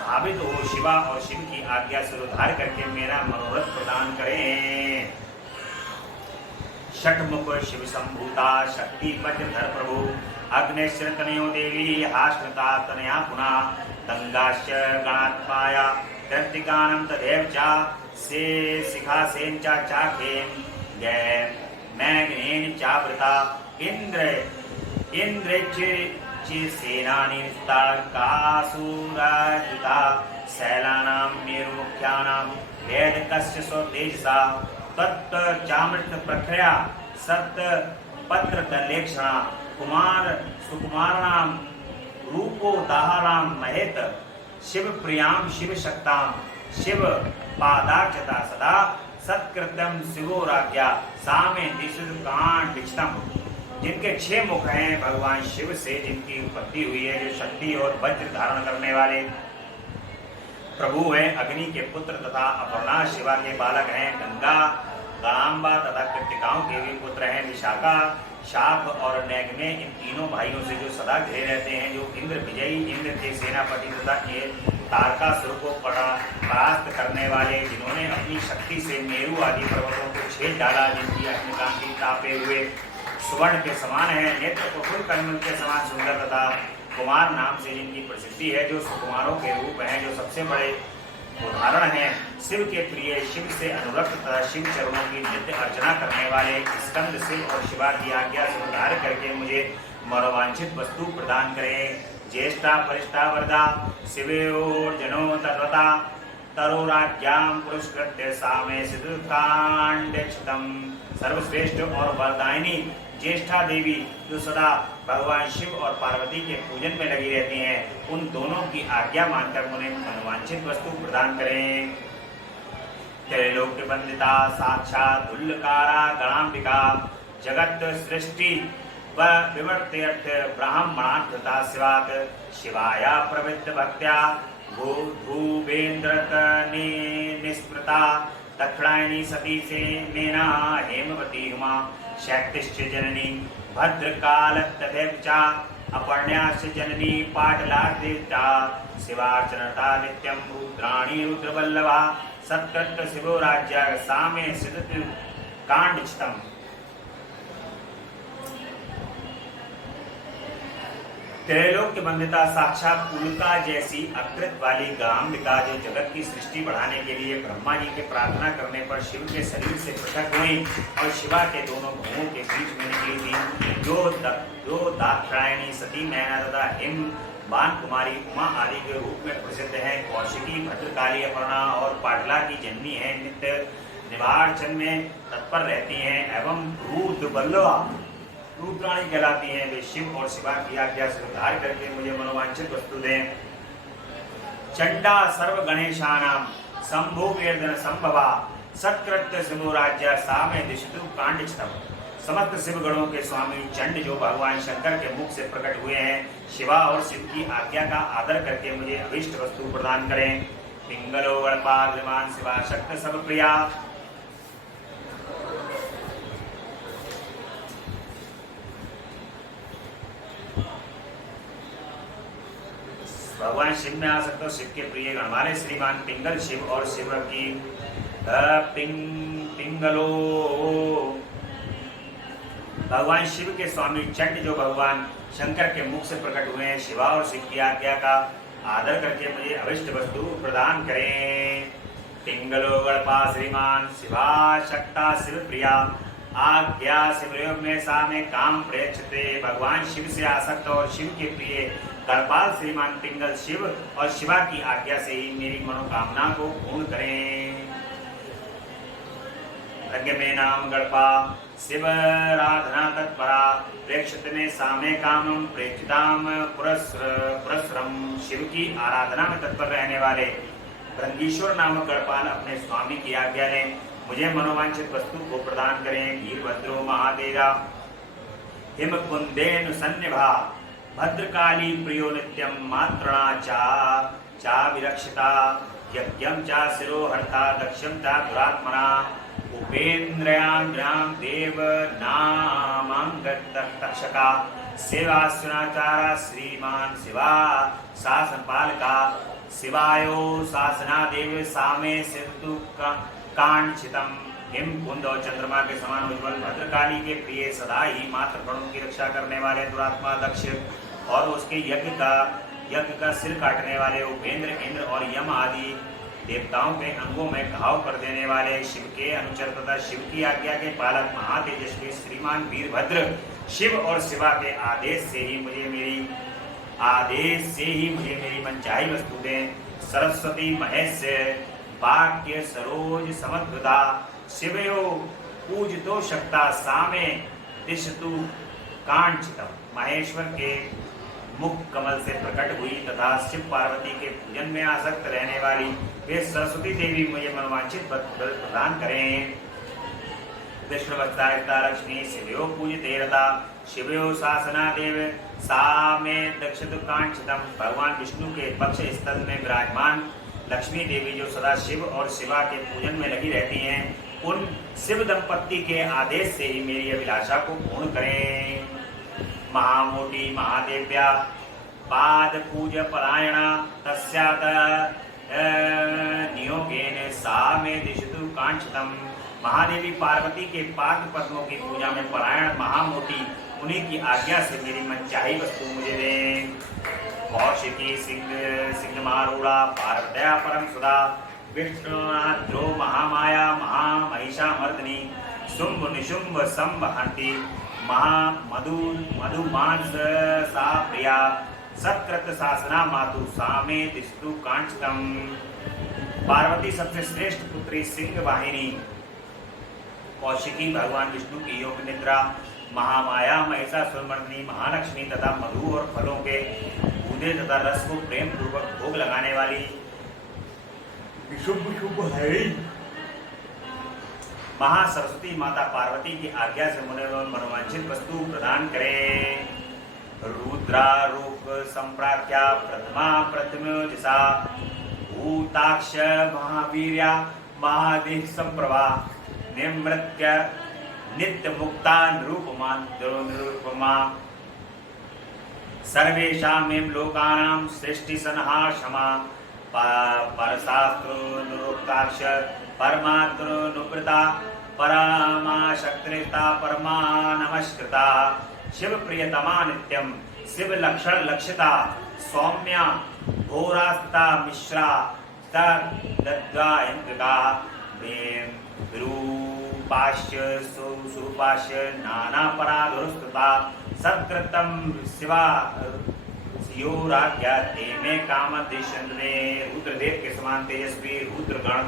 भावित हो शिवा और शिव की आज्ञा सिरोधार्य करके मेरा मनोरथ प्रदान करें। षटमुख शिव संभूता शक्ति वज्रधर प्रभु अग्निश्र तनयो देवी हास्मृता तनया पुनः तंगाश्च गणात्माया कृतिकानं तदेव चा से शिखासेन चा चाखेन मैग्नेन चावृता इंद्र सेनानी तारकासुराजिता शैलानां मेरुमुख्यानां वेदकस्य स्वतेजसा तत्चामृत प्रख्या सत्पत्रदलेक्षणा सुकुमाराणां रूपोदाहरां महेत शिवप्रियां शिवशक्तां शिवपादार्चिता सदा सत्कृत्यं शिवोराज्ञा सामे दिशुकांडिष्टम। जिनके 6 मुख हैं, भगवान शिव से जिनकी उत्पत्ति हुई है, जो शक्ति और वज्र धारण करने वाले प्रभु हैं, अग्नि के पुत्र तथा अपर्णा शिवा के बालक हैं, गंगा गणाम्बा तथा कृतिकाओं के भी पुत्र हैं। विशाखा, शाख और नैगमे, इन तीनों भाइयों से जो सदा घिरे रहते हैं, जो इंद्र विजयी, इंद्र के सेनापति तथा तारकासुर को परास्त करने वाले, जिन्होंने अपनी शक्ति से मेरु आदि पर्वतों को छेद डाला, जिनकी अग्निकांति तापे हुए स्वर्ण के समान है, नेत्र प्रफुल्ल कमल के समान सुंदर तथा कुमार नाम से जिनकी प्रसिद्धि है, जो सुकुमारों के रूप हैं, जो सबसे बड़े उदाहरण हैं, शिव के प्रिय, शिव से अनुरक्त तथा शिव चरणों की नित्य अर्चना करने वाले, स्कंद शिव और शिवा की आज्ञा से उद्धार करके मुझे मनोवांछित वस्तु प्रदान करें। ज्येष्ठा परिष्ठा वरदा शिवोर्जनो तत्वता तरोराज्ञां पुरस्कृत्य सामे सिद्धकांडक्षतम। सर्वश्रेष्ठ और वरदायिनी ज्येष्ठा देवी, जो सदा भगवान शिव और पार्वती के पूजन में लगी रहती हैं, उन दोनों की आज्ञा मानकर मुझे मनोवांछित वस्तु प्रदान करें। त्रैलोक्य वंदिता साक्षात तुल्यकारा गणाम्बिका, जगत सृष्टि व विवर्त्यर्थ ब्राह्मणार्थता शिवात, शिवाया प्रवृत्त भक्त्या भूभुवेन्द्रक निस्मृता, दक्षिणायनी सती से मेना हेमवती हुमा, शैक्तिश्च जननी भद्रकाल तथैव च, अपर्ण्याश्च जननी पाटलार्दिता, शिवार्चनता नित्यं रुद्राणी रुद्रवल्लभा, सत्कृत शिवो राज्य सामे सिद्धतु कांडचितम्। त्रैलोक्य वंदिता साक्षात उल्का जैसी आकृत वाली गांबिका, जो जगत की सृष्टि बढ़ाने के लिए ब्रह्मा जी के प्रार्थना करने पर शिव के शरीर से पृथक हुई और शिवा के दोनों भुवों के बीच में निकली थी, जो दाक्षायणी सती मैना तथा हिम बान कुमारी उमा आदि के रूप में प्रसिद्ध है, कौशिकी भद्रकाली अपर्णा और पाटला की जननी है, नित्य निवार्चन में तत्पर रहती हैं एवं रुद्रवल्लभा रुद्राणी कहलाती हैं। वे शिव और शिवा की आज्ञा से उद्धार करके मुझे मनोवांछित वस्तु दें। चंडा सर्व गणेशानाम शंभु वेदन संभवा, सत्कृत्य शिवो राज्य सामे दिशतु कांडचितम्। समस्त शिव गणों के स्वामी चंड, जो भगवान शंकर के मुख से प्रकट हुए हैं, शिवा और शिव की आज्ञा का आदर करके मुझे अभिष्ट वस्तु प्रदान करें। पिंगलो गणपाग्रमान शिवा शक्त सब प्रिया, भगवान शिव में आ सकते हो। शिव के प्रिय गणमाले श्रीमान पिंगल शिव और शिव की पिंगलो, भगवान शिव के स्वामी चंड, जो भगवान शंकर के मुख से प्रकट हुए हैं, शिवा और शिव की आज्ञा का आदर करके मुझे अभिष्ट वस्तु प्रदान करें। पिंगलो गणपा श्रीमान शिवा शक्ता शिव प्रिया, आज्ञा शिवयोग में सामे काम प्रेक्षते। भगवान शिव से आसक्त और शिव के प्रिय गणपाल श्रीमान पिंगल शिव और शिवा की आज्ञा से ही मेरी मनोकामना को पूर्ण करें। प्रज्ञ में नाम गणपा शिव राधना तत्परा, प्रेक्षित में सामे कामम प्रेक्षिताम पुरस्रम। शिव की आराधना में तत्पर रहने वाले भृंगीश्वर नामक गणपाल अपने स्वामी की आज्ञा लें, मुझे मनोवांछित वस्तु को प्रदान करें। वीरभद्रो महादेवा हिमकुंदेन सन्निभा, भद्रकाली प्रियो नित्यं मात्रणा चा विरक्षिता, यज्ञं चा शिरोहर्ता दक्षं चा दुरात्मना, उपेन्द्रयां देव नामांगतक्षका, सेवासनाचारा श्रीमान शिवा शासनपालका, शिवायो शासनादेव सामे सिद्धु कांडचितम्। हिम कुंद और चंद्रमा के समान उज्ज्वल भद्रकाली के प्रिय, सदा ही मात्र गणों की रक्षा करने वाले दुरात्मा दक्ष और उसके यज्ञ का सिर काटने वाले उपेंद्र इंद्र और यम आदि देवताओं के अंगों में घाव कर देने वाले, शिव के अनुचर तथा शिव की आज्ञा के पालक महातेजस्वी श्रीमान वीरभद्र, शिव और शिवा के आदेश से ही मुझे मेरी मनचाही वस्तु दें। सरस्वती महेश वाक्य सरोज समद्भुता, शिवयो पूजतो शक्ता सामे दिशतु कांडचितम्। महेश्वर के मुख कमल से प्रकट हुई तथा शिव पार्वती के पूजन में आसक्त रहने वाली वे सरस्वती देवी मुझे मनोवांछित प्रदान करें। विष्णुवत्सायता लक्ष्मी शिवयो पूजिते रता, शिवयो शासना देव सामे दक्षतु कांडचितम्। भगवान विष्णु के पक्ष स्थल में विराजमान लक्ष्मी देवी जो सदा शिव और शिवा के पूजन में लगी रहती हैं, उन शिव दंपत्ति के आदेश से ही मेरी अभिलाषा को पूर्ण करें। महामोटी महादेव्या पाद पूज परायणा तस्यात नियोगेन सा में दिशतु कांक्षितम। महादेवी पार्वती के पाद पद्मों की पूजा में परायण महामोटी, उन्हीं की आज्ञा से मेरी मनचाही वस्तु मुझे दें। कौशिकी सिंह महारूढ़ा पार्वत्या परम सुधा विष्णुनाद्रो महामाया महामहिषा मर्दनी शुंभ निशुंभ संभ हंति मधुमांस सा प्रिया सत्कृत शासना मातु सामे दिस्तु कांचकम। पार्वती सबसे श्रेष्ठ पुत्री सिंह वाहिनी, कौशिकी भगवान विष्णु की योग निद्रा, महामाया महिषासुरमर्दिनी महालक्ष्मी तथा मधु और फलों के दूधे तथा रस को प्रेम पूर्वक भोग लगाने वाली शुभ शुभ हरि महासरस्वती माता पार्वती की आज्ञा से मुझे मनोवांछित वस्तु प्रदान करें। रुद्रारूप संप्राख्या प्रथमा प्रतिमोजिसा भूताक्ष महावीर्या महादेह संप्रभा निमृत्य नित्य मुक्ता निरूपमा सर्वेषामें लोकानां सृष्टि संहार क्षमा परशास्त्र निरुक्ताक्ष परमात्मनुप्रता परमा शक्तिता परमा नमस्कृता शिव प्रियतमा नित्यम शिव लक्षण लक्षिता सौम्या घोरास्ता मिश्रा तद्गायंत्रिका विरूपाश्य सुरूपाश्य नाना पराधुरस्तुता सत्कृतम शिवा योराज्ञा ते में कामदेशंद्रे। रुद्रदेव के समान तेजस्वी रुद्रगण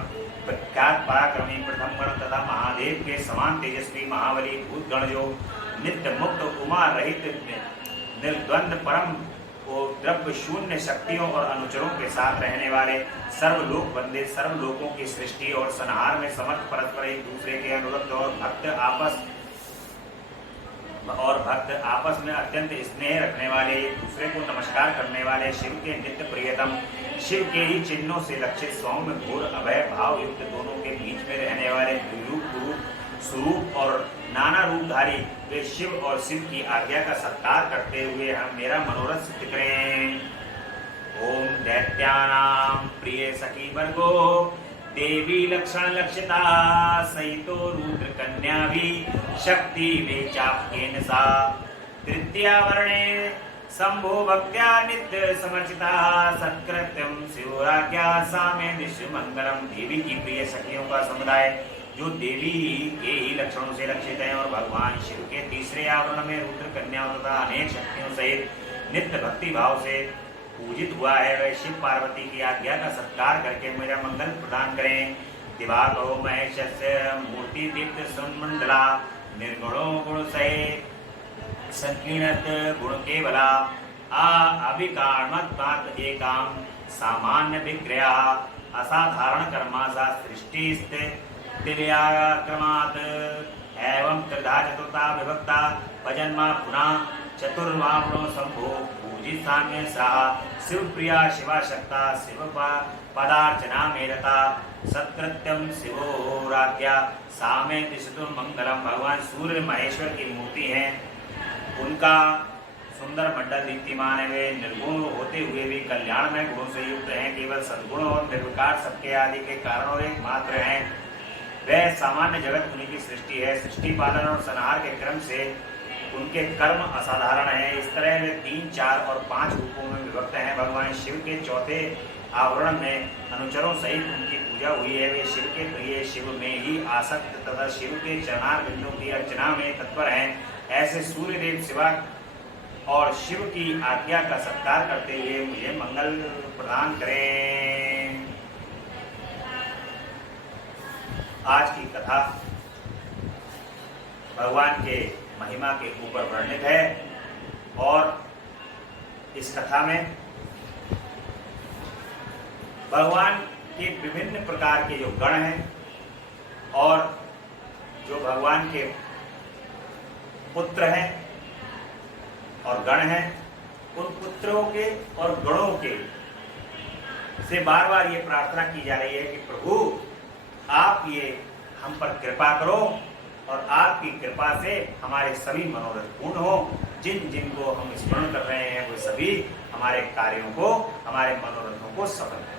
प्रख्यात पराक्रमी प्रथम गण तथा महादेव के समान तेजस्वी महाबली भूतगण जो नित्य मुक्त उमा रहित निर्द्वंद परम को द्रव्य शून्य शक्तियों और अनुचरों के साथ रहने वाले सर्वलोक वंदे सर्वलोकों की सृष्टि और संहार में समर्थ परस्पर एक दूसरे के अनुरक्त और भक्त आपस में अत्यंत स्नेह रखने वाले एक दूसरे को नमस्कार करने वाले शिव के नित्य प्रियतम शिव के ही चिन्हों से लक्षित सौम्य घोर अभय भाव युक्त दोनों के बीच में रहने वाले द्विरूप स्वरूप और नाना रूपधारी वे शिव और शिव की आज्ञा का सत्कार करते हुए हम मेरा मनोरथ सिद्ध करें। ओम दैत्यानां प्रिय सखी वर्गो देवी लक्षण लक्षिता सहितो रुद्र कन्या भी शक्ति वे चापकेन सा तृतीया वर्णे शंभो भक्त्या नित्य समर्चिता सत्कृत्यम शिवराज्ञा सामे निश्चय मंगलम। देवी की प्रिय सखियों का समुदाय जो देवी के ही लक्षणों से लक्षित है और भगवान शिव के तीसरे आवरण में रुद्र कन्याओं तथा अनेक शक्तियों सहित नित्य भक्ति भाव से पूजित हुआ है, वह शिव पार्वती की आज्ञा का सत्कार करके मेरा मंगल प्रदान करें। दिवाको महेश मूर्ति दीप्त सुमंडला निर्गुणो गुण सहित संकीर्णत गुण केवला अभिकार्मत एकाम सामान्य विग्रह असाधारण कर्मा सा सृष्टि तिर्याक्रमात् एवं त्रिधा चतुर्था विभक्ता पजन्मा पुनः चतुर्वामनो संभो पूजित साम्य सा शिव प्रिया शिवा शक्ता शिव पदार्चना मेरता सत्कृत्यम शिवो राज्ञा सामे दिशतु मंगलम। भगवान सूर्य महेश्वर की मूर्ति है, उनका सुंदर मंडल दीप्तिमान है, वे निर्गुण होते हुए भी कल्याण में गुणों से युक्त हैं, केवल सद्गुण और निर्विकार सबके आदि के कारण और एकमात्र हैं। वह सामान्य जगत उन्हीं की सृष्टि है, सृष्टि पालन और संहार के क्रम से उनके कर्म असाधारण है। इस तरह वे 3, 4 और 5 रूपों में विभक्त हैं। भगवान शिव के चौथे आवरण में अनुचरों सहित उनकी पूजा हुई है। वे शिव के प्रिय शिव में ही आसक्त तथा शिव के चरणार बिंदुओं की अर्चना में तत्पर हैं। ऐसे सूर्यदेव शिवा और शिव की आज्ञा का सत्कार करते हुए मुझे मंगल प्रदान करें। आज की कथा भगवान के महिमा के ऊपर वर्णित है और इस कथा में भगवान के विभिन्न प्रकार के जो गण हैं और जो भगवान के पुत्र हैं और गण हैं, उन पुत्रों के और गणों के से बार बार ये प्रार्थना की जा रही है कि प्रभु आप ये हम पर कृपा करो और आपकी कृपा से हमारे सभी मनोरथ पूर्ण हो। जिन जिनको हम स्मरण कर रहे हैं वो सभी हमारे कार्यों को, हमारे मनोरथों को सफल करें।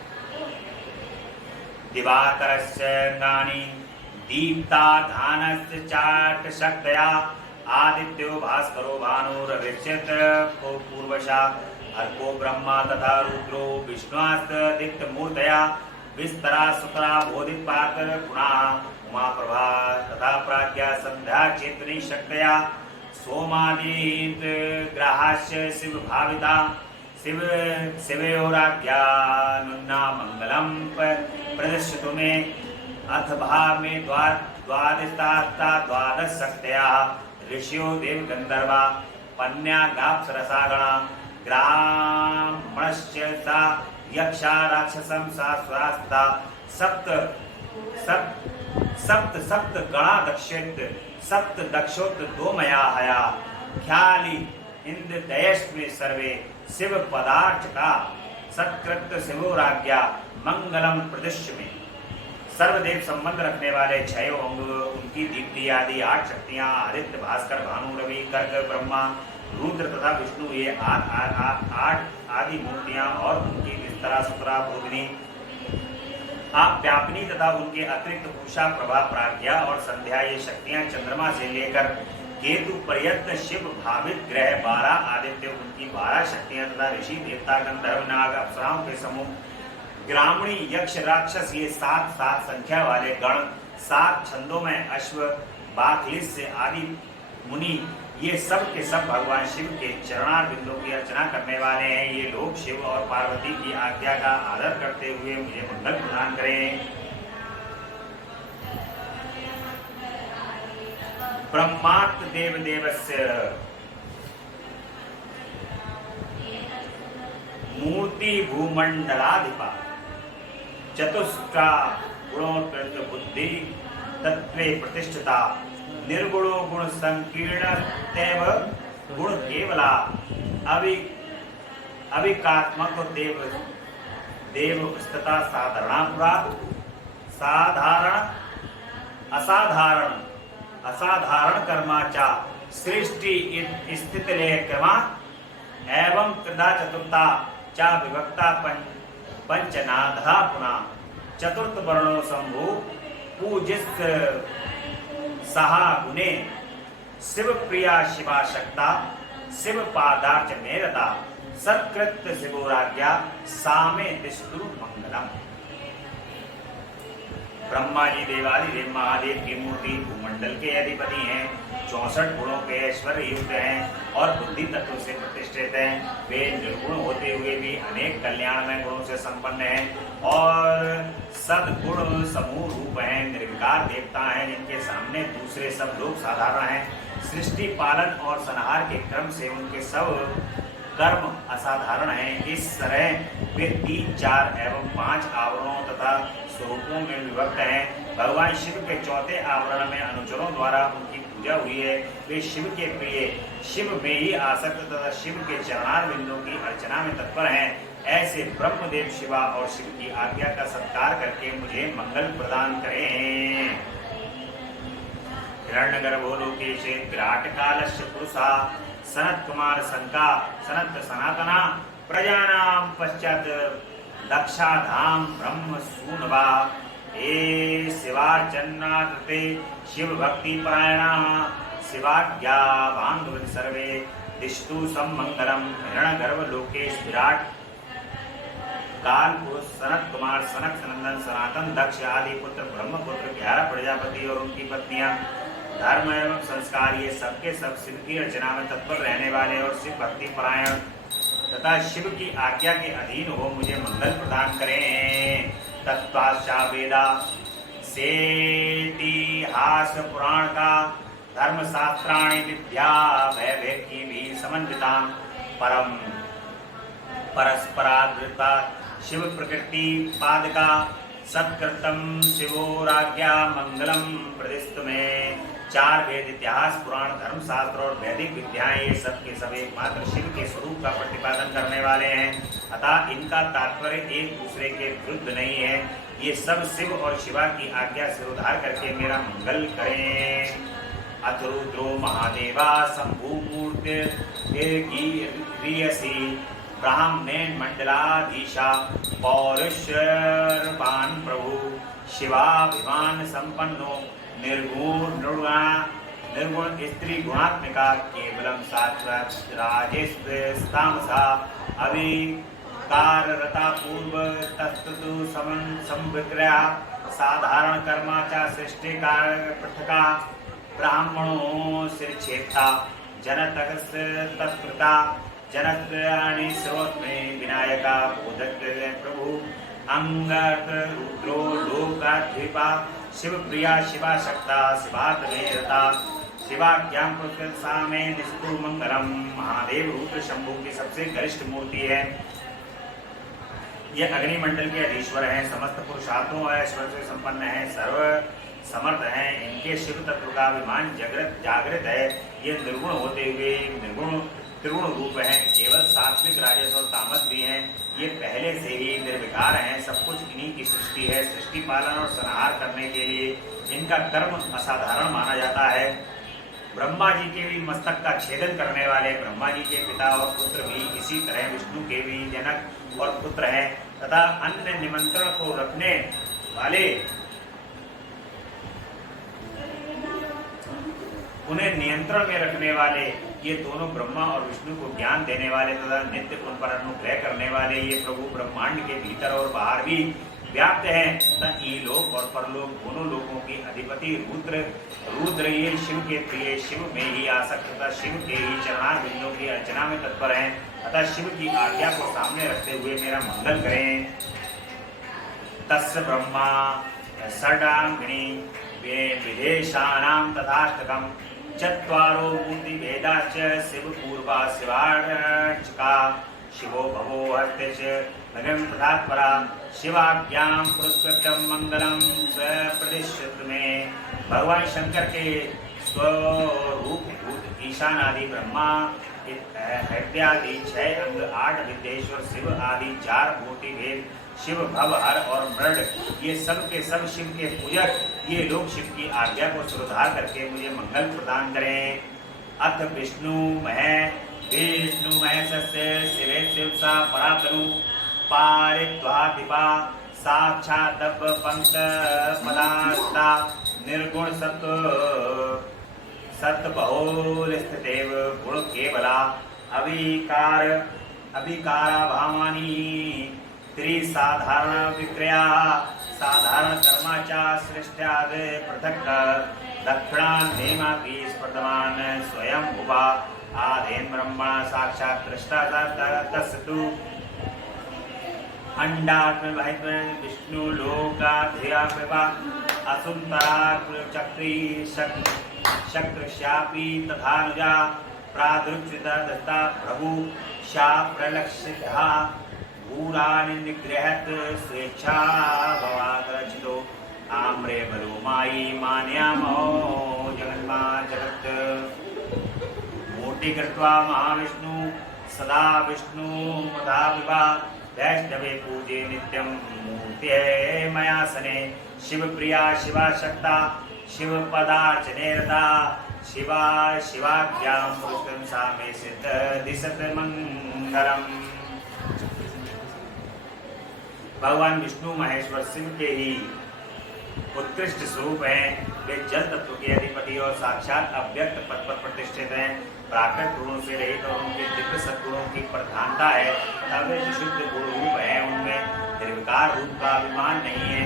दिवाकरस्य अंगानि दीप्ताधानस्य चाट शक्तया आदित्यो भास्करो भानुरविच्यत को पूर्वशा अर्को ब्रह्मा तथा रुद्रो विष्णुस्त दीप्त मूर्तया विस्तरा सुतरा बोधित पाकर पुनः उमा प्रभा तथा प्राज्ञा संध्या चेतनी शक्तया सोमादीत ग्राहास्य शिव भाविता शिव शिवयोराज्ञा नुन्ना मंगलम प्रदर्शितु में अथ भाव में द्वादशता द्वादश शक्तया ऋषियो देव गंधर्वा पन्या गाप्सरसागणा ग्रामणश्च सा यक्षा राक्षसं सा स्वास्ता सप्त गणा दक्षित सप्त दक्षोत दो मया हया ख्याली इंद्र दयश में सर्वे शिव पदार्थ का सत्कृत शिवोराज्ञा मंगलम प्रदिश्य में सर्वदेव संबंध रखने वाले छह अंग उनकी दीप्ति आदि 8 शक्तियां आदित्य भास्कर भानु रवि कर्क ब्रह्मा रुद्र तथा विष्णु ये 8 आदि मूर्तियां और उनकी विस्तरा सुतरा बोधिनी आप व्यापनी तथा उनके अतिरिक्त उषा प्रभा प्राज्ञा और संध्या ये शक्तियां चंद्रमा से लेकर केतु पर्यंत शिव भावित ग्रह 12 आदित्य उनकी 12 शक्तियां तथा ऋषि देवता गंधर्व नाग अप्सराओं के समूह ग्रामणी यक्ष राक्षस ये 7 संख्या वाले गण 7 छंदों में अश्व बाखलिस आदि मुनि ये सब के सब भगवान शिव के चरणार बिंदों की अर्चना करने वाले हैं। ये लोग शिव और पार्वती की आज्ञा का आदर करते हुए मुझे मंगल प्रदान करें। ब्रह्मात् देव देवस्य मूर्ति भूमंडलाधिपा चतुष्का गुणोत्कृष्ट बुद्धि तत्वे प्रतिष्ठिता निर्गुणो गुण संकीर्ण तैव गुण केवला अविकात्मक देव देव स्तता साधारणापुरा असाधारण कर्माचा सृष्टि स्थित क्रमा एवं त्रिधा चतुर्था चा विभक्ता पंचनाधा पुनः चतुर्थ वर्णो शंभु पूजित सहा गुणे शिव प्रिया शिवा शक्ता शिव पादार्च मेरता सत्कृत शिवोराज्ञा सामे तिष्ठु मंगलम। ब्रह्मा जी देवादिदेव महादेव की मूर्ति भूमंडल के अधिपति हैं, 64 गुणों के ऐश्वर्य युक्त हैं और बुद्धि तत्व से प्रतिष्ठित हैं। वे निर्गुण होते हुए भी अनेक कल्याणमय गुणों से संपन्न हैं और सद्गुण समूह रूप हैं। निर्विकार देवता हैं जिनके सामने दूसरे सब लोग साधारण हैं। सृष्टि पालन और संहार के क्रम से उनके सब कर्म असाधारण हैं। इस तरह वे 3, 4 एवं 5 आवरणों तथा स्वरूपों में विभक्त हैं। भगवान शिव के चौथे आवरण में अनुचरों द्वारा उनकी पूजा हुई है। वे शिव के प्रिय, शिव में ही आसक्त तथा शिव के चरणार बिंदों की अर्चना में तत्पर हैं। ऐसे ब्रह्मदेव शिवा और शिव की आज्ञा का सत्कार करके मुझे मंगल प्रदान करें। हिरण्यगर्भो लोकेश विराट कालस्य पुरुषा सनत कुमार शंका सनत सनातना प्रजानाम पश्चात दक्षा धाम ब्रह्म सूनवा हे शिवार्चना कृते शिव भक्ति परायणा शिवाज्ञा बांधव सर्वे दिष्टु सम्मंगलम। हिरण्यगर्भ लोकेश विराट काल पुरुष सनत कुमार सनक सनंदन सनातन दक्ष आदि पुत्र ब्रह्मपुत्र 11 प्रजापति और उनकी पत्नियां धर्म एवं संस्कार ये सबके सब शिव की अर्चना में तत्पर रहने वाले और शिव भक्ति परायण तथा शिव की आज्ञा के अधीन हो मुझे मंगल प्रदान करें। तत्पश्चात वेदा सेतिहास पुराण का धर्म शास्त्राणि विद्या वैभव की भी समन्विता परम परस्परादृता शिव प्रकृति पादका सत्कृतम शिवोराज्ञा मंगलम प्रदिष्ट में चार वेद, इतिहास, पुराण, धर्म शास्त्र और वैदिक विद्याएं, ये सब के सब एकमात्र शिव के स्वरूप का प्रतिपादन करने वाले हैं। अतः इनका तात्पर्य एक दूसरे के विरुद्ध नहीं है। ये सब शिव और शिवा की आज्ञा से उद्धार करके मेरा मंगल करें। अथ रुद्रो महादेवा शंभुमूर्ति ब्राह्मणेन मंडलाधीशा पौरुषर्वान् प्रभु शिवाभिमान संपन्नो निर्गुण स्त्री गुणात्मिका केवलम साक्षात् राजेस्तामसा अविकाररता पूर्व तस्तु संविक्रिया साधारण कर्मा च सृष्टि पृथका ब्राह्मणों शिरक्षेप्ता जनतकस् तत्कृता जनत्राणि स्रोत में विनायका बोधक प्रभु अंगत रुद्रो लोकाधिपा शिव प्रिया शिवा शक्ता शिवात्मेरता शिवाज्ञान पुरुषा में निस्तु मंगलम। महादेव रुद्र शंभु की सबसे गरिष्ठ मूर्ति है। यह अग्निमंडल के अधीश्वर हैं, समस्त पुरुषार्थों और ऐश्वर्य से संपन्न है, सर्व समर्थ हैं। इनके शिव तत्व का अभिमान जागृत है। ये निर्गुण होते हुए त्रिगुण रूप हैं, केवल सात्विक राजस और तामस भी हैं। ये पहले से ही निर्विकार हैं। सब कुछ इन्हीं की सृष्टि है। सृष्टि पालन और संहार करने के लिए इनका कर्म असाधारण माना जाता है। ब्रह्मा जी के भी मस्तक का छेदन करने वाले ब्रह्मा जी के पिता और पुत्र भी इसी तरह विष्णु के भी जनक और पुत्र हैं तथा अन्य निमंत्रण को रखने वाले उन्हें नियंत्रण में रखने वाले ये दोनों ब्रह्मा और विष्णु को ज्ञान देने वाले तथा नित्य उन पर अनुग्रह करने वाले ये प्रभु ब्रह्मांड के भीतर और बाहर भी व्याप्त हैं तथा ईलोक और परलोक दोनों लोकों की अधिपति रुद्र ये शिव के प्रिय, शिव में ही आसक्त तथा शिव के ही चरणारविंदों की अर्चना में तत्पर हैं तथा शिव की आज्ञा को सामने रखते हुए मेरा मंगल करें। तस्य ब्रह्मा षडांगिनी विदेशानां तथाष्टकम् चत्वारो मूर्ति भेदाश्च शिव पूर्वा शिवार्चका शिवो भवो हस्ते च भगवन् प्रधात्परा शिवाज्ञां पुरस्कृतं मंगलम प्रतिष्ठित में। भगवान शंकर के स्वरूप भूत ईशान आदि ब्रह्मा हृदयादि 6 अंग 8 विद्येश्वर शिव आदि 4 मूर्ति भेद शिव भव हर और मृड ये सब के सब शिव के पूजक ये लोग शिव की आज्ञा को सुधार करके मुझे मंगल प्रदान करें। अथ विष्णु महेशस्य शिवे शिवसा परातनु पारित्वादिपा साक्षात् पंच पदास्ता निर्गुण सत्य बहुल स्थितेव गुण केवला अविकारा भावानी त्रिसाधारण विक्रिया साधारण कर्माचा सृष्ट्याद पृथक दक्षिणान्धेमापि स्पर्धमान स्वयं भुवा आदेन ब्रह्मणा साक्षात् दृष्टा तस्तु अंडात्मवहित विष्णु लोकाधिया कृपा असुंतरा चक्री शक्रश्यापि तथानुजा प्रादुर्चिता दत्ता प्रभु शा प्रलक्षिता भूरानि निग्रहत स्वेच्छा भवादर्चितो आम्रे बलो माई मान्यामो जगन्मा जगत् मूर्ति कृत्वा महाविष्णु सदा विष्णु मदा विभा वैष्णवे पूजे नित्यं मूर्ते मयासने शिव प्रिया शिवा शक्ता शिव पदार्चने रता शिवा शिवाज्ञां पुरुषं सा मे सिद्ध दिशत मंगलम्। भगवान विष्णु महेश्वर शिव के ही उत्कृष्ट स्वरूप हैं। वे जल तत्व के अधिपति और साक्षात अव्यक्त पद पर प्रतिष्ठित हैं। प्राकृत गुणों से रहित और उनके दिव्य सद्गुणों की प्रधानता है तथा वे शुद्ध गुण रूप है। उनमें निर्विकार रूप का अभिमान नहीं है,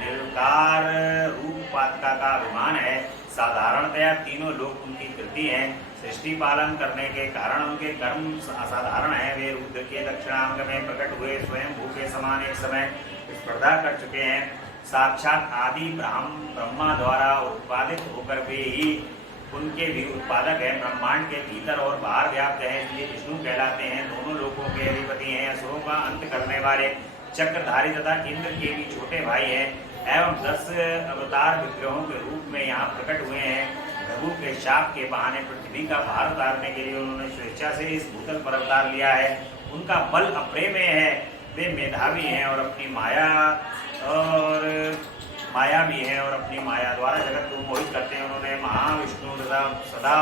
निर्विकार रूप पात्का का अभिमान है। साधारणतया तीनों लोग उनकी कृति हैं। सृष्टि पालन करने के कारण उनके कर्म असाधारण है। वे रुद्र के दक्षिणांग में प्रकट हुए स्वयं भू के समान एक समय स्पर्धा कर चुके हैं। साक्षात आदि ब्रह्मा द्वारा उत्पादित होकर वे ही उनके भी उत्पादक हैं। ब्रह्मांड के भीतर और बाहर व्याप्त है, इसलिए विष्णु कहलाते हैं। दोनों लोकों के अधिपति हैं। असुरों का अंत करने वाले चक्रधारी तथा इंद्र के भी छोटे भाई हैं। एवं 10 अवतार विग्रहों के रूप में यहाँ प्रकट हुए हैं। रघु के शाप के बहाने पृथ्वी का भार उतारने के लिए उन्होंने स्वेच्छा से इस भूतल पर अवतार लिया है। उनका बल अप्रेमेय है, वे मेधावी हैं और अपनी माया भी है और अपनी माया द्वारा जगत को मोहित करते हैं। उन्होंने महाविष्णु तथा सदा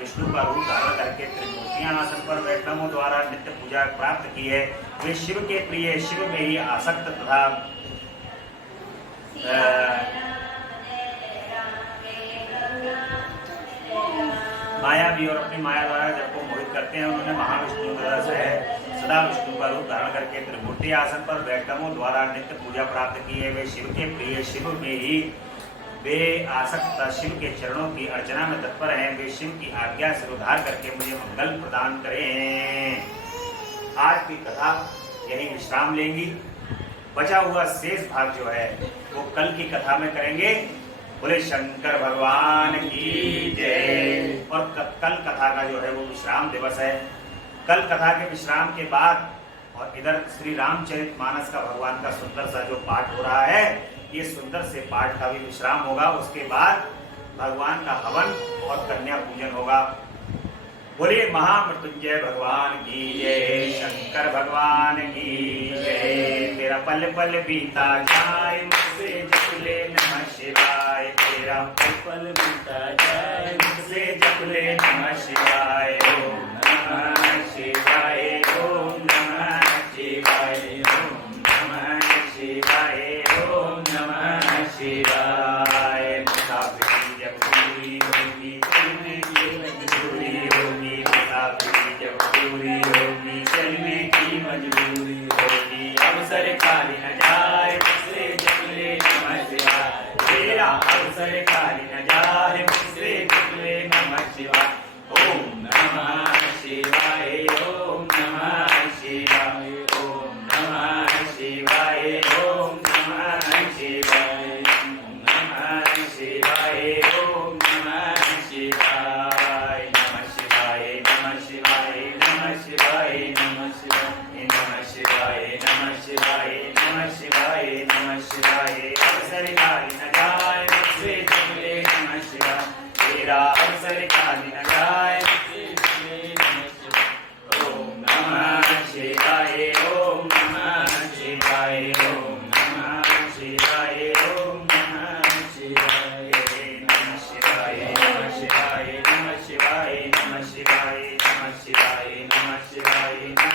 विष्णु का रूप धारण करके त्रिमूर्तियां आसन पर वैष्णवों द्वारा नित्य पूजा प्राप्त की है। वे शिव के प्रिय, शिव में ही आसक्त तथा माया भी और अपनी माया द्वारा जब को मोहित करते हैं। उन्होंने महाविष्णु तथा सदा विष्णु का रूप धारण करके त्रिमूर्ति आसन पर वैष्णवों द्वारा नित्य पूजा प्राप्त की है। वे शिव के प्रिय, शिव में ही वे आसक्त शिव के चरणों की अर्चना में तत्पर हैं। वे शिव की आज्ञा से उद्धार करके मुझे मंगल प्रदान करें। आज की कथा यही विश्राम लेंगी। बचा हुआ शेष भाग जो है वो कल की कथा में करेंगे। बोले शंकर भगवान की जय। और कल कथा का जो है वो विश्राम दिवस है। कल कथा के विश्राम के बाद और इधर श्री रामचरितमानस का भगवान का सुंदर सा जो पाठ हो रहा है, ये सुंदर से पाठ का भी विश्राम होगा। उसके बाद भगवान का हवन और कन्या पूजन होगा। बोलिए महामृत्युंजय भगवान की जय, शंकर भगवान की जय। तेरा पल पल बीता जाए मुझसे जप ले नमः शिवाय। तेरा पल पल बीता जाए मुझसे जप ले नमः शिवाय। ओम नमः शिवाय, ओम नमः शिवाय, ओम नमः शिवाय, ओम नमः शिवाय। मुसाफिरी जब पूरी होगी चलने की मजबूरी होगी। मुसाफिरी जब पूरी होगी चलने की मजबूरी होगी। अवसर खाली न जाए मुझसे जप ले नमः शिवाय। तेरा अवसर खाली न जाए मुझसे जप ले नमः शिवाय। ओम नमः शिवाय, ओम नमः शिवाय, ओम नमः शिवाय, ओम नमः शिवाय, ओम नमः शिवाय, ओम नमः शिवाय। नमः शिवाय, नमः शिवाय, नमः शिवाय, नमः शिवाय, नमः शिवाय, नमः शिवाय, नमः शिवाय, नमः शिवाय। अवसर खाली न जाए मुझसे जप ले नमः शिवाय। तेरा अवसर खाली न जाए मुझसे जप ले नमः शिवाय। ओम नमः शिवाय, ओम नमः शिवाय, ओम नमः शिवाय, ओम नमः शिवाय। नमः शिवाय, नमः शिवाय, नमः शिवाय, नमः शिवाय, नमः शिवाय, नमः शिवाय।